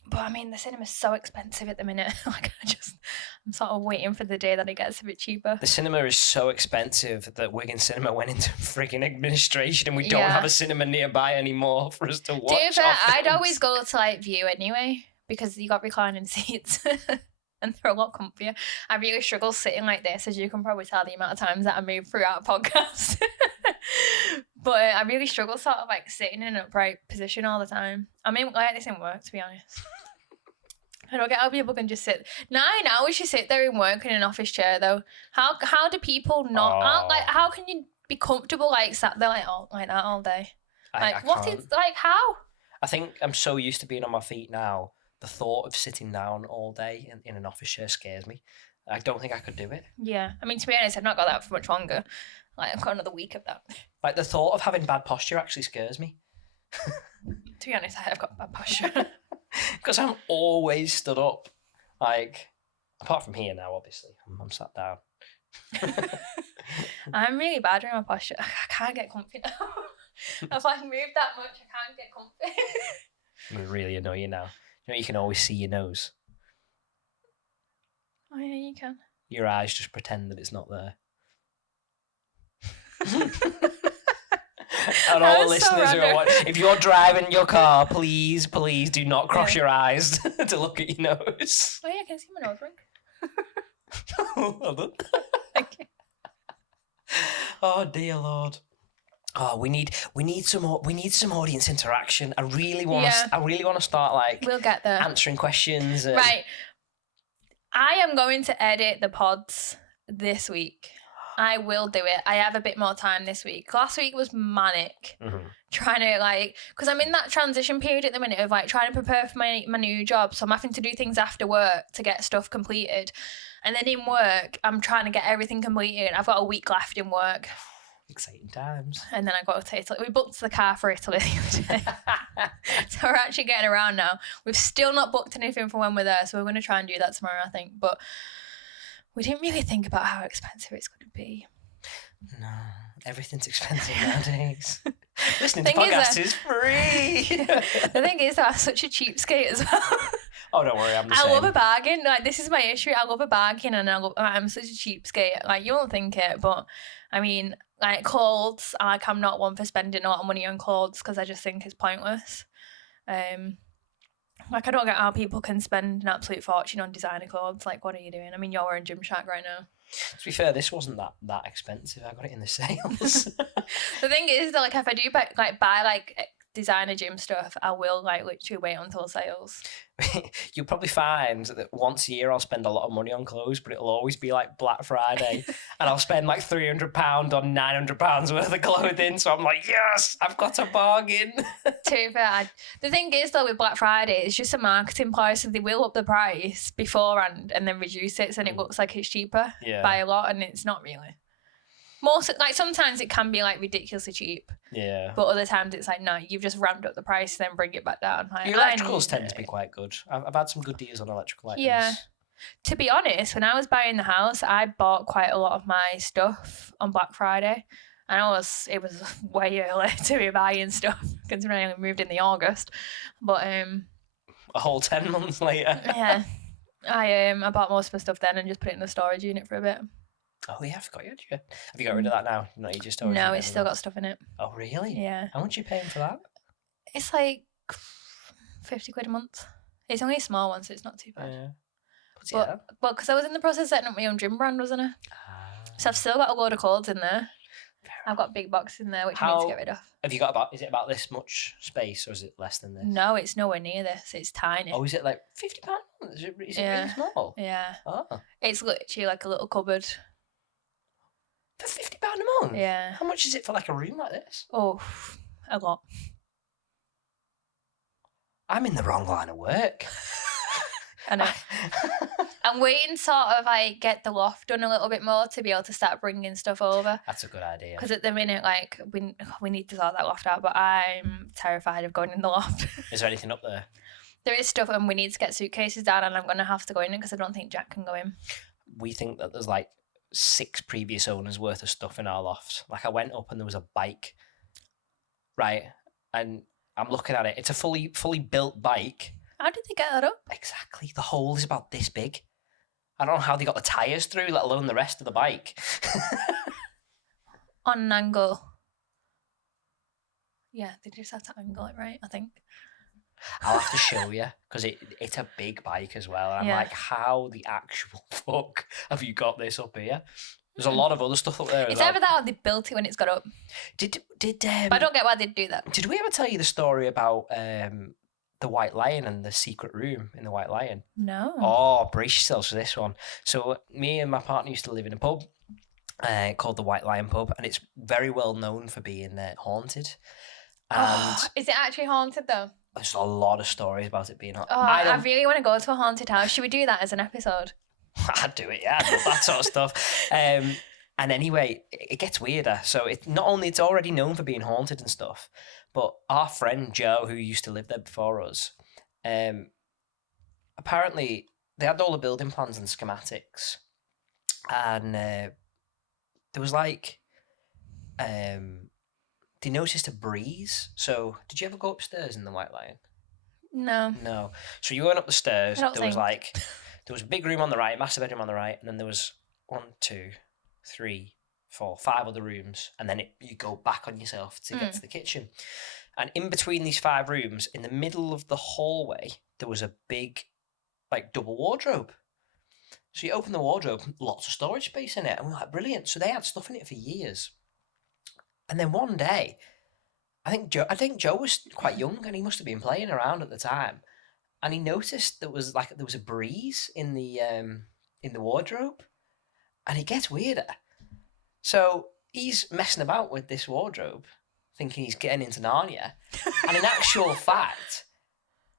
But I mean, the cinema's so expensive at the minute. I'm sort of waiting for the day that it gets a bit cheaper. The cinema is so expensive that Wigan Cinema went into frigging administration, and we don't Yeah. have a cinema nearby anymore for us to watch. To be fair, our I'd films. always go to like View anyway, because you got reclining seats. And they're a lot comfier. I really struggle sitting like this, as you can probably tell the amount of times that I move throughout a podcast. But I really struggle sort of like sitting in an upright position all the time. I mean, like this in work, to be honest. I don't get how people can just sit. 9 hours you sit there and work in an office chair though. How do people not how can you be comfortable like sat there like that all day? I What can't. is like how? I think I'm so used to being on my feet now. The thought of sitting down all day in an office chair scares me. I don't think I could do it. Yeah. I mean, to be honest, I've not got that for much longer. Like, I've got another week of that. Like the thought of having bad posture actually scares me. To be honest, I have got bad posture. Because I'm always stood up. Like, apart from here now, obviously. I'm sat down. I'm really bad with my posture. I can't get comfy now. If I move that much, I can't get comfy. It would really annoy you now. You know, you can always see your nose. Oh yeah, you can. Your eyes just pretend that it's not there. And all the That's so listeners who are random. watching, if you're driving your car, please do not cross your eyes to look at your nose. Oh yeah, I can see my nose ring. Well done. Thank you. Oh dear Lord. Oh, we need some audience interaction. I really want to start like We'll get there. answering questions. And... Right. I am going to edit the pods this week. I will do it. I have a bit more time this week. Last week was manic. Trying to because I'm in that transition period at the minute of like trying to prepare for my new job. So I'm having to do things after work to get stuff completed. And then in work, I'm trying to get everything completed. I've got a week left in work. Exciting times. And then I got to Italy. We booked the car for Italy the other day. So we're actually getting around now. We've still not booked anything for when we're there, so we're going to try and do that tomorrow, I think. But we didn't really think about how expensive it's going to be. No, everything's expensive nowadays. Listening to Thing is, podcasts is free. The thing is, I'm such a cheapskate as well. Oh, don't worry, I'm the I same. love a bargain. Like, this is my issue. I love a bargain, and I'm such a cheapskate. Like, you won't think it, but I mean, like clothes. Like, I'm not one for spending a lot of money on clothes because I just think it's pointless. Like, I don't get how people can spend an absolute fortune on designer clothes. Like, what are you doing? I mean, you're wearing Gymshark right now. To be fair, this wasn't that expensive. I got it in the sales. The thing is that, like, if I do buy designer gym stuff, I will like literally wait until sales. You'll probably find that once a year I'll spend a lot of money on clothes, but it'll always be like Black Friday, and I'll spend like £300 on £900 worth of clothing. So I'm like, yes, I've got a bargain. To be fair, the thing is though with Black Friday, it's just a marketing ploy, so they will up the price beforehand and then reduce it, so it looks like it's cheaper by a lot, and it's not really. Most like sometimes it can be like ridiculously cheap. Yeah. But other times it's like, no, you've just ramped up the price, then bring it back down. Like, Your electricals tend to be quite good. I've had some good deals on electrical items. Yeah. To be honest, when I was buying the house, I bought quite a lot of my stuff on Black Friday. And it was way early to be buying stuff, considering I moved in the August. But a whole 10 months later. yeah. I bought most of my stuff then and just put it in the storage unit for a bit. Oh yeah, I forgot you had you. Have you got rid of that now? No, you just always. No, it's still got stuff in it. Oh really? Yeah. How much are you paying for that? It's like 50 quid a month. It's only a small one, so it's not too bad. Yeah. But because I was in the process of setting up my own gym brand, wasn't I? So I've still got a load of clothes in there. I've got big boxes in there, which I need to get rid of. Have you got is it about this much space, or is it less than this? No, it's nowhere near this. It's tiny. Oh, is it like £50? Is it really small? Yeah. Oh. It's literally like a little cupboard. For £50 a month? Yeah. How much is it for like a room like this? Oh, a lot. I'm in the wrong line of work. I know. I'm waiting to sort of like get the loft done a little bit more to be able to start bringing stuff over. That's a good idea. Because at the minute, like, we need to sort that loft out, but I'm terrified of going in the loft. Is there anything up there? There is stuff, and we need to get suitcases down, and I'm going to have to go in it because I don't think Jack can go in. We think that there's like 6 previous owners worth of stuff in our loft. Like, I went up and there was a bike, right? And I'm looking at it. It's a fully built bike. How did they get that up? Exactly. The hole is about this big. I don't know how they got the tyres through, let alone the rest of the bike. On an angle. Yeah, they just have to angle it right, I think. I'll have to show you, because it's a big bike as well. And I'm like, how the actual fuck have you got this up here? There's a lot of other stuff up there. It's either that or they built it when it's got up. But I don't get why they'd do that. Did we ever tell you the story about the White Lion and the secret room in the White Lion? No. Oh, brace yourselves for this one. So me and my partner used to live in a pub called the White Lion Pub, and it's very well known for being haunted. And is it actually haunted though? there's a lot of stories about it being haunted. Oh, I really want to go to a haunted house. Should we do that as an episode? I'd do it, yeah, I'd love that sort of stuff. And anyway, it gets weirder. So it's already known for being haunted and stuff, but our friend Joe, who used to live there before us, apparently they had all the building plans and schematics, and there was like, they noticed a breeze. So did you ever go upstairs in the White Lion? No. So you went up the stairs. I don't think. There was a big room on the right, massive bedroom on the right, and then there was 1, 2, 3, 4, 5 other rooms, and then you go back on yourself to get to the kitchen. And in between these 5 rooms, in the middle of the hallway, there was a big, like, double wardrobe. So you open the wardrobe, lots of storage space in it, and we're like, brilliant. So they had stuff in it for years. And then one day, I think Joe was quite young, and he must have been playing around at the time. And he noticed there was a breeze in the wardrobe, and it gets weirder. So he's messing about with this wardrobe, thinking he's getting into Narnia, and in actual fact,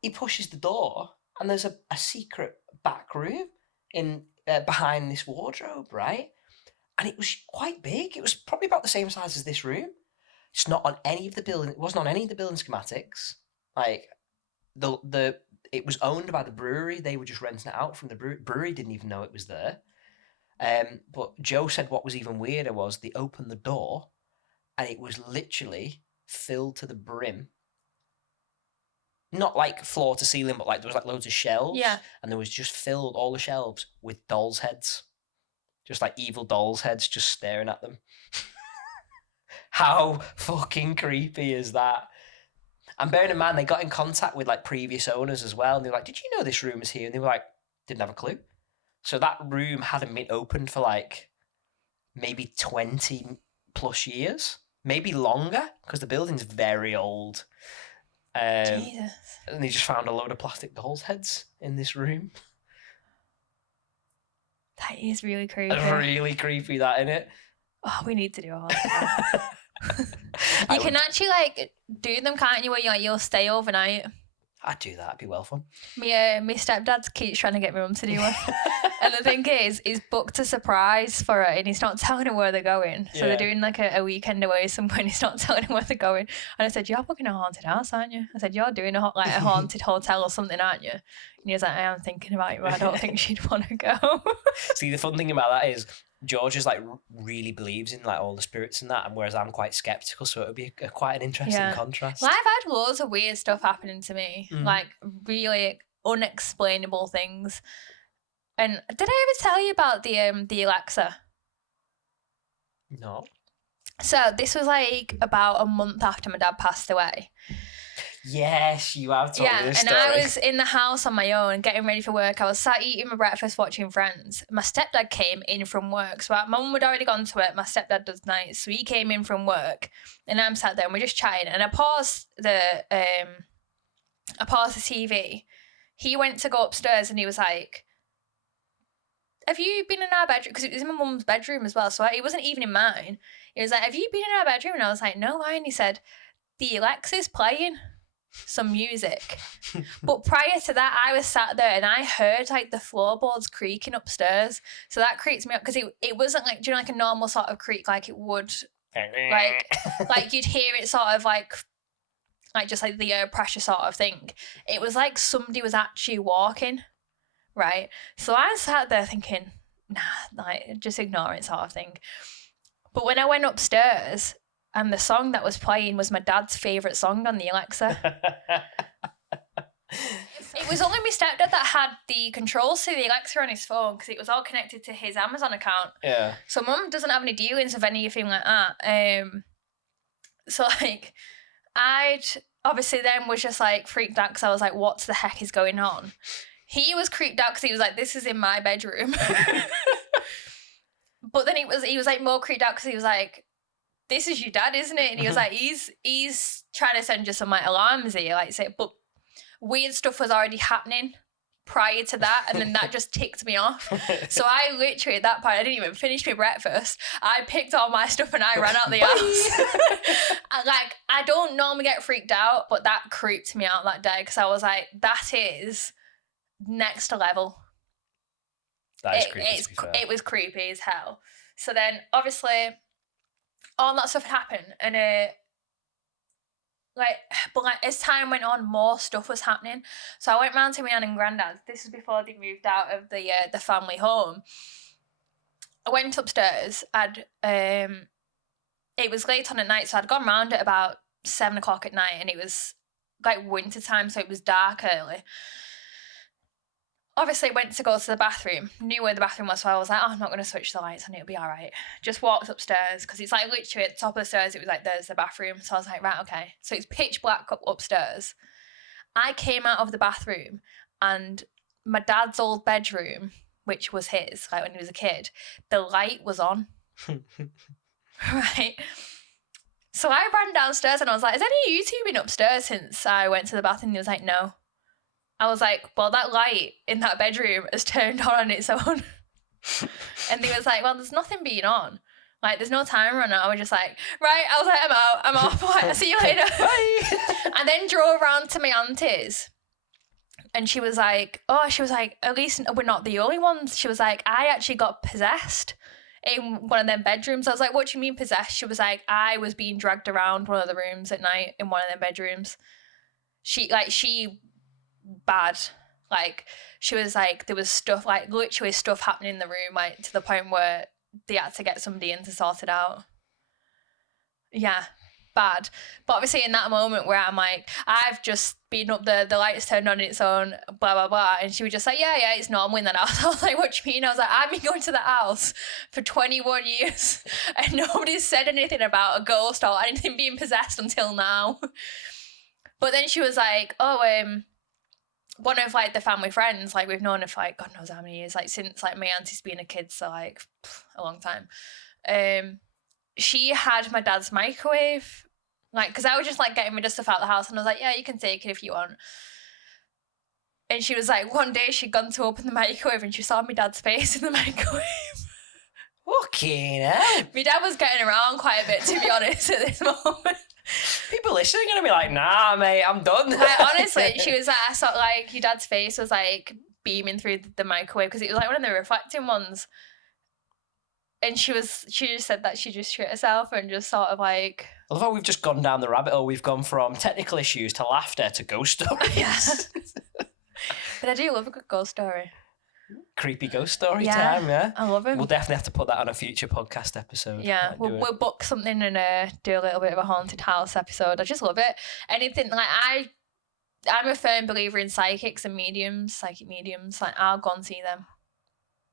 he pushes the door, and there's a secret back room in behind this wardrobe, right? And it was quite big. It was probably about the same size as this room. It's not on any of the building. It wasn't on any of the building schematics. Like it was owned by the brewery. They were just renting it out from the brewery. Brewery didn't even know it was there. But Joe said what was even weirder was they opened the door and it was literally filled to the brim. Not like floor to ceiling, but like there was like loads of shelves. Yeah. And there was just filled all the shelves with dolls' heads. Just like evil dolls' heads just staring at them. How fucking creepy is that? And bearing in mind, they got in contact with like previous owners as well. And they were like, did you know this room is here? And they were like, didn't have a clue. So that room hadn't been opened for like maybe 20 plus years, maybe longer, because the building's very old. Jesus. And they just found a load of plastic dolls' heads in this room. That is really creepy. Really creepy, that, innit? Oh, we need to do all that. You can actually like do them, can't you? Where you'll stay overnight. I'd do that. It'd be well fun. My stepdad keeps trying to get my mum to do it. And the thing is, he's booked a surprise for her and he's not telling her where they're going. So they're doing like a weekend away somewhere and he's not telling her where they're going. And I said, you're booking a haunted house, aren't you? I said, you're doing a haunted hotel or something, aren't you? And he was like, I am thinking about it, but I don't think she'd want to go. See, the fun thing about that is George is like really believes in like all the spirits and that, and whereas I'm quite skeptical, so it would be quite an interesting contrast. Well, I've had loads of weird stuff happening to me, like really unexplainable things. And did I ever tell you about the Alexa? No. So this was like about a month after my dad passed away. Yes, you have told me this and story. I was in the house on my own, getting ready for work. I was sat eating my breakfast, watching Friends. My stepdad came in from work. So my mum had already gone to work. My stepdad does nights. So he came in from work. And I'm sat there and we're just chatting. And I paused the TV. He went to go upstairs and he was like, have you been in our bedroom? Because it was in my mum's bedroom as well. So it wasn't even in mine. He was like, have you been in our bedroom? And I was like, no, why? And he said, the Alexa's playing some music. But prior to that, I was sat there and I heard like the floorboards creaking upstairs. So that creeps me up because it wasn't like, do you know, like a normal sort of creak like it would, like you'd hear it sort of like just like the air pressure sort of thing. It was like somebody was actually walking, right? So I sat there thinking, nah, like just ignore it sort of thing. But when I went upstairs, and the song that was playing was my dad's favourite song on the Alexa. It was only my stepdad that had the controls to the Alexa on his phone because it was all connected to his Amazon account. Yeah. So mum doesn't have any dealings with anything like that. So like, I'd obviously then was just like freaked out because I was like, what the heck is going on? He was creeped out because he was like, this is in my bedroom. But then he was like more creeped out because he was like, this is your dad, isn't it? And he was like, he's trying to send you some like alarms here, like say, but weird stuff was already happening prior to that, and then that just ticked me off. So I literally at that point, I didn't even finish my breakfast. I picked all my stuff and I ran out the house. I don't normally get freaked out, but that creeped me out that day because I was like, that is next level. That is creepy. It was creepy as hell. So then obviously all that stuff had happened, and as time went on, more stuff was happening. So I went round to my nan and granddad. This was before they moved out of the family home. I went upstairs. It was late on at night, so I'd gone round at about 7 o'clock at night, and it was like winter time, so it was dark early. Obviously, went to go to the bathroom, knew where the bathroom was, so I was like, oh, I'm not going to switch the lights on, it'll be all right. Just walked upstairs, because it's like literally at the top of the stairs, it was like, there's the bathroom. So I was like, right, okay. So it's pitch black upstairs. I came out of the bathroom, and my dad's old bedroom, which was his, like when he was a kid, the light was on. Right? So I ran downstairs, and I was like, has any of you two been upstairs since I went to the bathroom? And he was like, no. I was like, well, that light in that bedroom has turned on its own. And he was like, well, there's nothing being on. Like, there's no timer on it. I was just like, right. I was like, I'm out. I'm off. Like, I'll see you later. Bye. I then drove around to my auntie's. And she was like, at least we're not the only ones. She was like, I actually got possessed in one of them bedrooms. I was like, what do you mean possessed? She was like, I was being dragged around one of the rooms at night in one of them bedrooms. She bad. Like, she was like, there was stuff, like literally stuff happening in the room, like to the point where they had to get somebody in to sort it out. Yeah, bad. But obviously in that moment where I'm like, I've just been up there, the lights turned on its own, blah, blah, blah. And she was just like, yeah, it's normal in that house. I was like, what do you mean? I was like, I've been going to that house for 21 years and nobody's said anything about a ghost or anything being possessed until now. But then she was like, one of like the family friends, like we've known her for like God knows how many years, like since like my auntie's been a kid, so like a long time. She had my dad's microwave, like, because I was just like getting rid of stuff out of the house, and I was like, yeah, you can take it if you want. And she was like, one day she'd gone to open the microwave and she saw my dad's face in the microwave. Fucking hell. My dad was getting around quite a bit, to be honest, at this moment. People listening are gonna be like, nah, mate, I'm done. Like, honestly, she was like, I saw like your dad's face was like beaming through the microwave because it was like one of the reflecting ones. And she just said that she just shit herself and just sort of like. I love how we've just gone down the rabbit hole. We've gone from technical issues to laughter to ghost stories. Yeah. But I do love a good ghost story. Creepy ghost story time, yeah. I love him. We'll definitely have to put that on a future podcast episode. Yeah, we'll book something and do a little bit of a haunted house episode. I just love it. Anything like I'm a firm believer in psychic mediums. Like, I'll go and see them.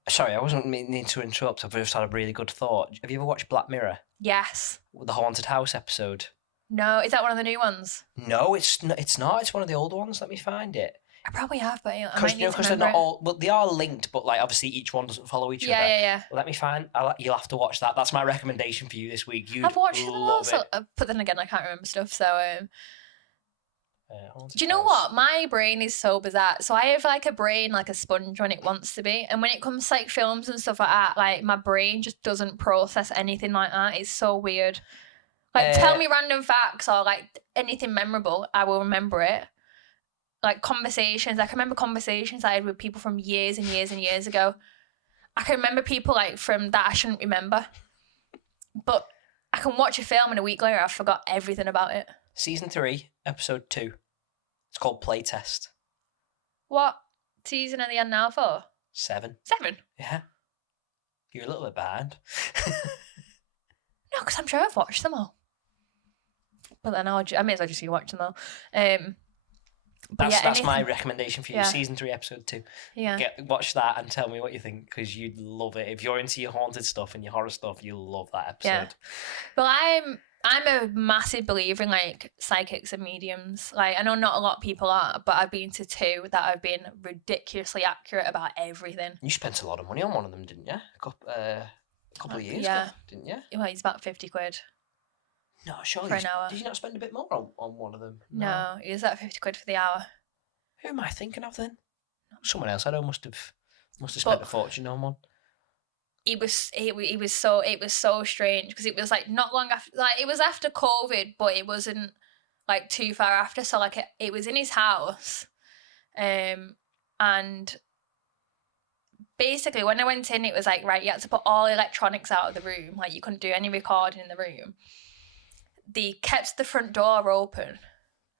Sorry, I wasn't meaning to interrupt. I've just had a really good thought. Have you ever watched Black Mirror? Yes. The haunted house episode? No, is that one of the new ones? No, it's not. It's one of the old ones. Let me find it. I probably have, but I might need to Because they're remember not all. Well, they are linked, but like obviously each one doesn't follow each other. Yeah. Let me find. You'll have to watch that. That's my recommendation for you this week. I've watched them all, love it. but then again, I can't remember stuff. So, Haunted do you know house. what? My brain is so bizarre. So I have like a brain like a sponge when it wants to be, and when it comes to like films and stuff like that, like my brain just doesn't process anything like that. It's so weird. Like, tell me random facts or like anything memorable, I will remember it. Like conversations, I can remember conversations I had with people from years and years and years ago. I can remember people like from that I shouldn't remember. But I can watch a film and a week later I've forgot everything about it. Season 3, episode 2. It's called Playtest. What season are they on now for? 7. 7? Yeah. You're a little bit behind. No, because I'm sure I've watched them all. But then I may as well just watch them all. That's my recommendation for you. Yeah. Season 3, episode 2. Yeah. Watch that and tell me what you think, because you'd love it. If you're into your haunted stuff and your horror stuff, you'll love that episode. Yeah. Well, I'm a massive believer in like psychics and mediums. Like, I know not a lot of people are, but I've been to 2 that have been ridiculously accurate about everything. You spent a lot of money on one of them, didn't you? A couple of years ago, didn't you? Well, it's about 50 quid. No, surely. For an hour. Did you not spend a bit more on one of them? No, it was at 50 quid for the hour. Who am I thinking of then? Someone else I know must have spent a fortune on one. It was so strange because it was like not long after, like it was after COVID, but it wasn't like too far after. So like it was in his house, and basically when I went in, it was like, right, you had to put all electronics out of the room, like you couldn't do any recording in the room. They kept the front door open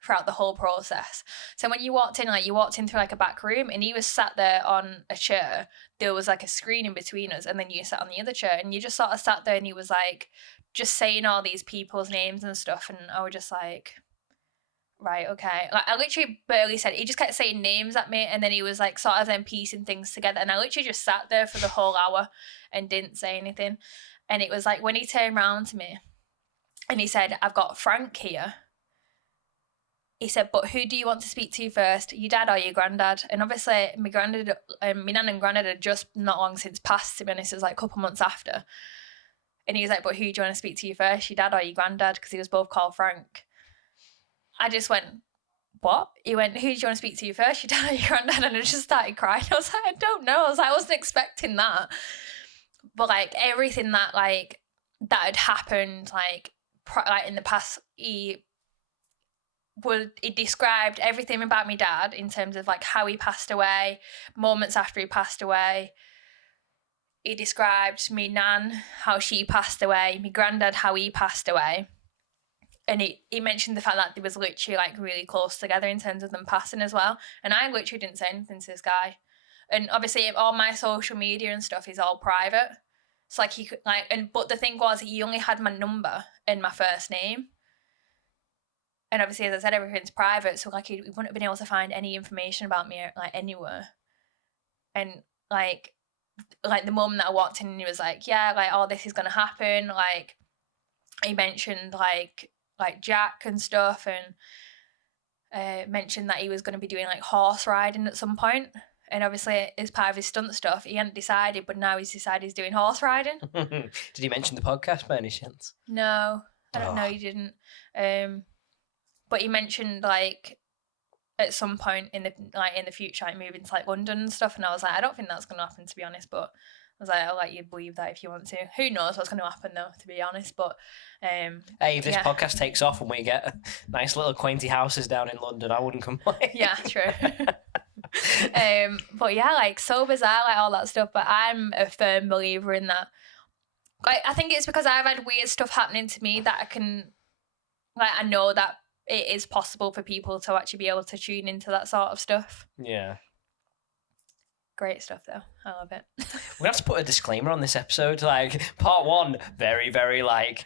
throughout the whole process. So when you walked in through like a back room, and he was sat there on a chair. There was like a screen in between us, and then you sat on the other chair, and you just sort of sat there, and he was like just saying all these people's names and stuff, and I was just like, right, okay. Like I literally barely said it. He just kept saying names at me, and then he was like sort of then piecing things together, and I literally just sat there for the whole hour and didn't say anything. And it was like when he turned around to me and he said, I've got Frank here. He said, but who do you want to speak to first, your dad or your granddad? And obviously my nan and granddad had just not long since passed, to be honest. It was like a couple months after. And he was like, but who do you want to speak to first, your dad or your granddad? Because he was both called Frank. I just went, what? He went, who do you want to speak to first, your dad or your granddad? And I just started crying. I was like, I don't know. I was like, I wasn't expecting that. But like everything that like that had happened like in the past, he described everything about my dad in terms of like how he passed away, moments after he passed away. he described me nan, how she passed away, my granddad, how he passed away. And he mentioned the fact that they was literally like really close together in terms of them passing as well. And I literally didn't say anything to this guy. And obviously all my social media and stuff is all private. So like he could but the thing was he only had my number and my first name. And obviously, as I said, everything's private. So like he wouldn't have been able to find any information about me like anywhere. And like the moment that I walked in and he was like, yeah, like all this is gonna happen. Like he mentioned like Jack and stuff, and mentioned that he was going to be doing like horse riding at some point. And obviously, as part of his stunt stuff, he hadn't decided, but now he's decided he's doing horse riding. Did he mention the podcast by any chance? No, I don't know. He didn't. But he mentioned like at some point in the future, like moving to like London and stuff. And I was like, I don't think that's going to happen, to be honest. But I was like, I'll let you believe that if you want to. Who knows what's going to happen though, to be honest. But hey, if this podcast takes off and we get nice little quainty houses down in London, I wouldn't complain. Yeah, true. But yeah, like so bizarre, like all that stuff. But I'm a firm believer in that. Like I think it's because I've had weird stuff happening to me that I can, like, I know that it is possible for people to actually be able to tune into that sort of stuff. Yeah. Great stuff though. I love it. We have to put a disclaimer on this episode. Like part 1, very, very like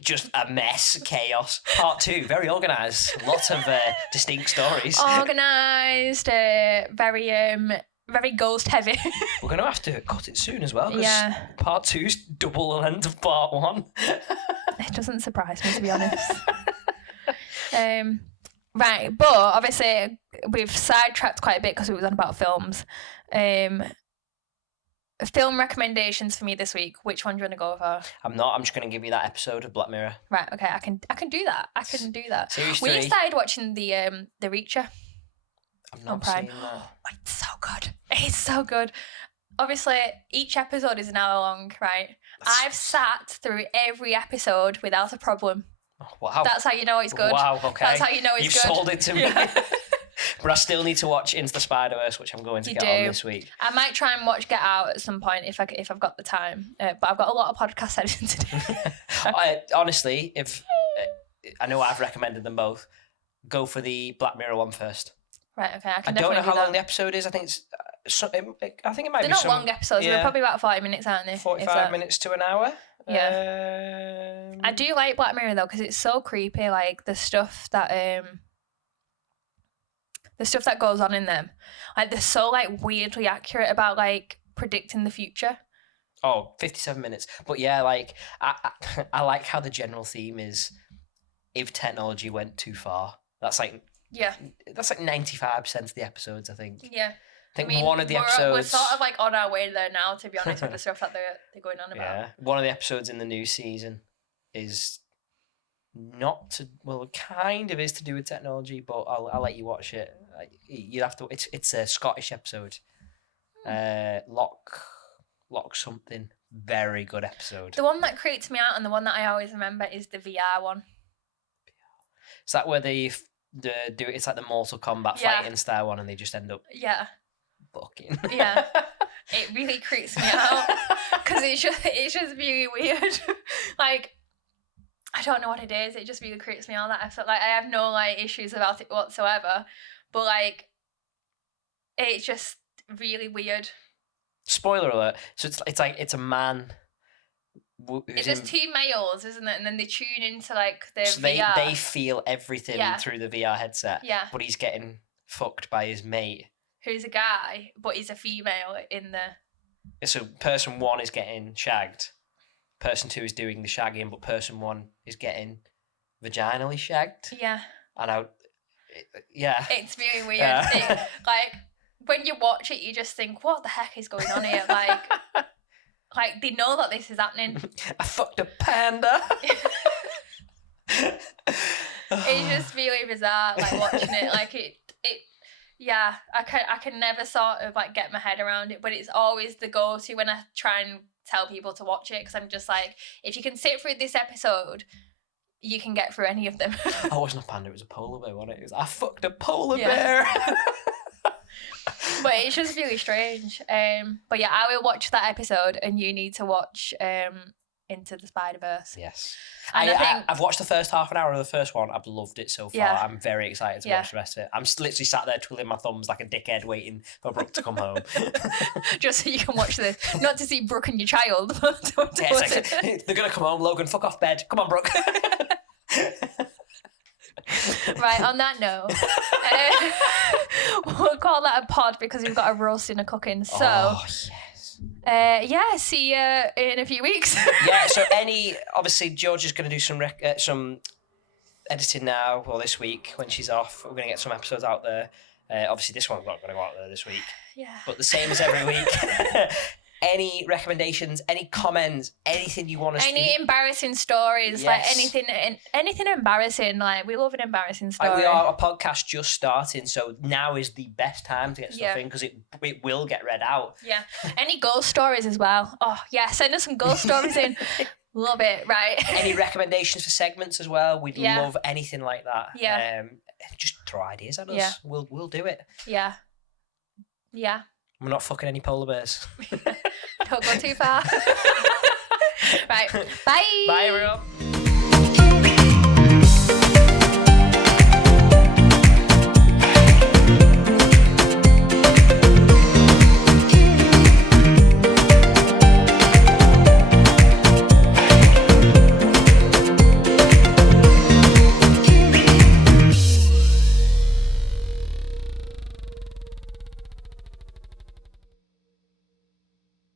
just a mess, chaos. Part 2, very organised. Lots of distinct stories. Organised, very ghost heavy. We're going to have to cut it soon as well, because yeah. part 2's double the length of part 1. It doesn't surprise me, to be honest. Right, but obviously we've sidetracked quite a bit because we was on about films. Film recommendations for me this week. Which one do you want to go for? I'm just going to give you that episode of Black Mirror. Right, okay, I can do that. Series 3. We started watching the Reacher. I've not seen that. Oh, it's so good. It's so good. Obviously, each episode is an hour long, right? I've sat through every episode without a problem. Oh, wow. That's how you know it's good. Wow, okay. That's how you know it's You've good. You've sold it to me. Yeah. But I still need to watch Into the Spider-Verse, which I'm going to get on this week. I might try and watch Get Out at some point if I've got the time. But I've got a lot of podcast editing to do. Honestly, if I know I've recommended them both, go for the Black Mirror one first. Right, okay. I don't know how long the episode is. I think it's. I think it might be. They're not long episodes. Yeah. They're probably about 40 minutes, aren't they? 45 minutes to an hour. Yeah. I do like Black Mirror though because it's so creepy. Like the stuff that goes on in them, like they're so like weirdly accurate about like predicting the future. Oh, 57 minutes. But yeah, like I like how the general theme is if technology went too far. That's like 95% of the episodes, I think. Yeah. I think one of the episodes... We're sort of like on our way there now, to be honest, with the stuff that they're going on about. Yeah. One of the episodes in the new season is not to... Well, it kind of is to do with technology, but I'll let you watch it. You have to... It's a Scottish episode. Lock something. Very good episode. The one that creeps me out and the one that I always remember is the VR one. Is that where they do it? It's like the Mortal Kombat fighting style one and they just end up... Yeah. Fucking. Yeah. It really creeps me out because it's just really weird. Like, I don't know what it is. It just really creeps me out that I feel like I have no like issues about it whatsoever, but like it's just really weird. Spoiler alert. So it's a man. There's two males, isn't it? And then they tune into like the so VR. They feel everything through the VR headset. Yeah. But he's getting fucked by his mate. Who's a guy, but he's a female in the... So person 1 is getting shagged. Person 2 is doing the shagging, but person 1 is getting vaginally shagged. Yeah. And It's really weird. Yeah. Like, when you watch it, you just think, what the heck is going on here? Like they know that this is happening. I fucked a panda. It's just really bizarre, like, watching it. Like, yeah, I can never sort of like get my head around it, but it's always the go-to when I try and tell people to watch it because I'm just like, if you can sit through this episode, you can get through any of them. Oh, it wasn't a panda, it was a polar bear, wasn't it? It was, I fucked a polar bear. But it's just really strange. But yeah, I will watch that episode, and you need to watch Into the Spider-Verse. Yes. And I've watched the first half an hour of the first one. I've loved it so far. Yeah. I'm very excited to watch the rest of it. I'm literally sat there twiddling my thumbs like a dickhead waiting for Brooke to come home. Just so you can watch this. Not to see Brooke and your child, but to watch it. They're going to come home, Logan, fuck off bed. Come on, Brooke. Right, on that note, we'll call that a pod because we've got a roast in a cooking. So, yeah, see you in a few weeks. Yeah, so obviously George is going to do some editing now or this week when she's off. We're going to get some episodes out there. Obviously this one's not going to go out there this week. Yeah. But the same as every week. Any recommendations, any comments, anything you want us to... Any embarrassing stories, like anything embarrassing, like we love an embarrassing story. Like we are a podcast just starting, so now is the best time to get stuff in because it will get read out. Yeah. Any ghost stories as well. Oh, yeah, send us some ghost stories in. Love it, right? Any recommendations for segments as well? We'd love anything like that. Yeah. Just throw ideas at us. Yeah. We'll do it. Yeah. Yeah. We're not fucking any polar bears. Don't go too far. Right. Bye. Bye, everyone.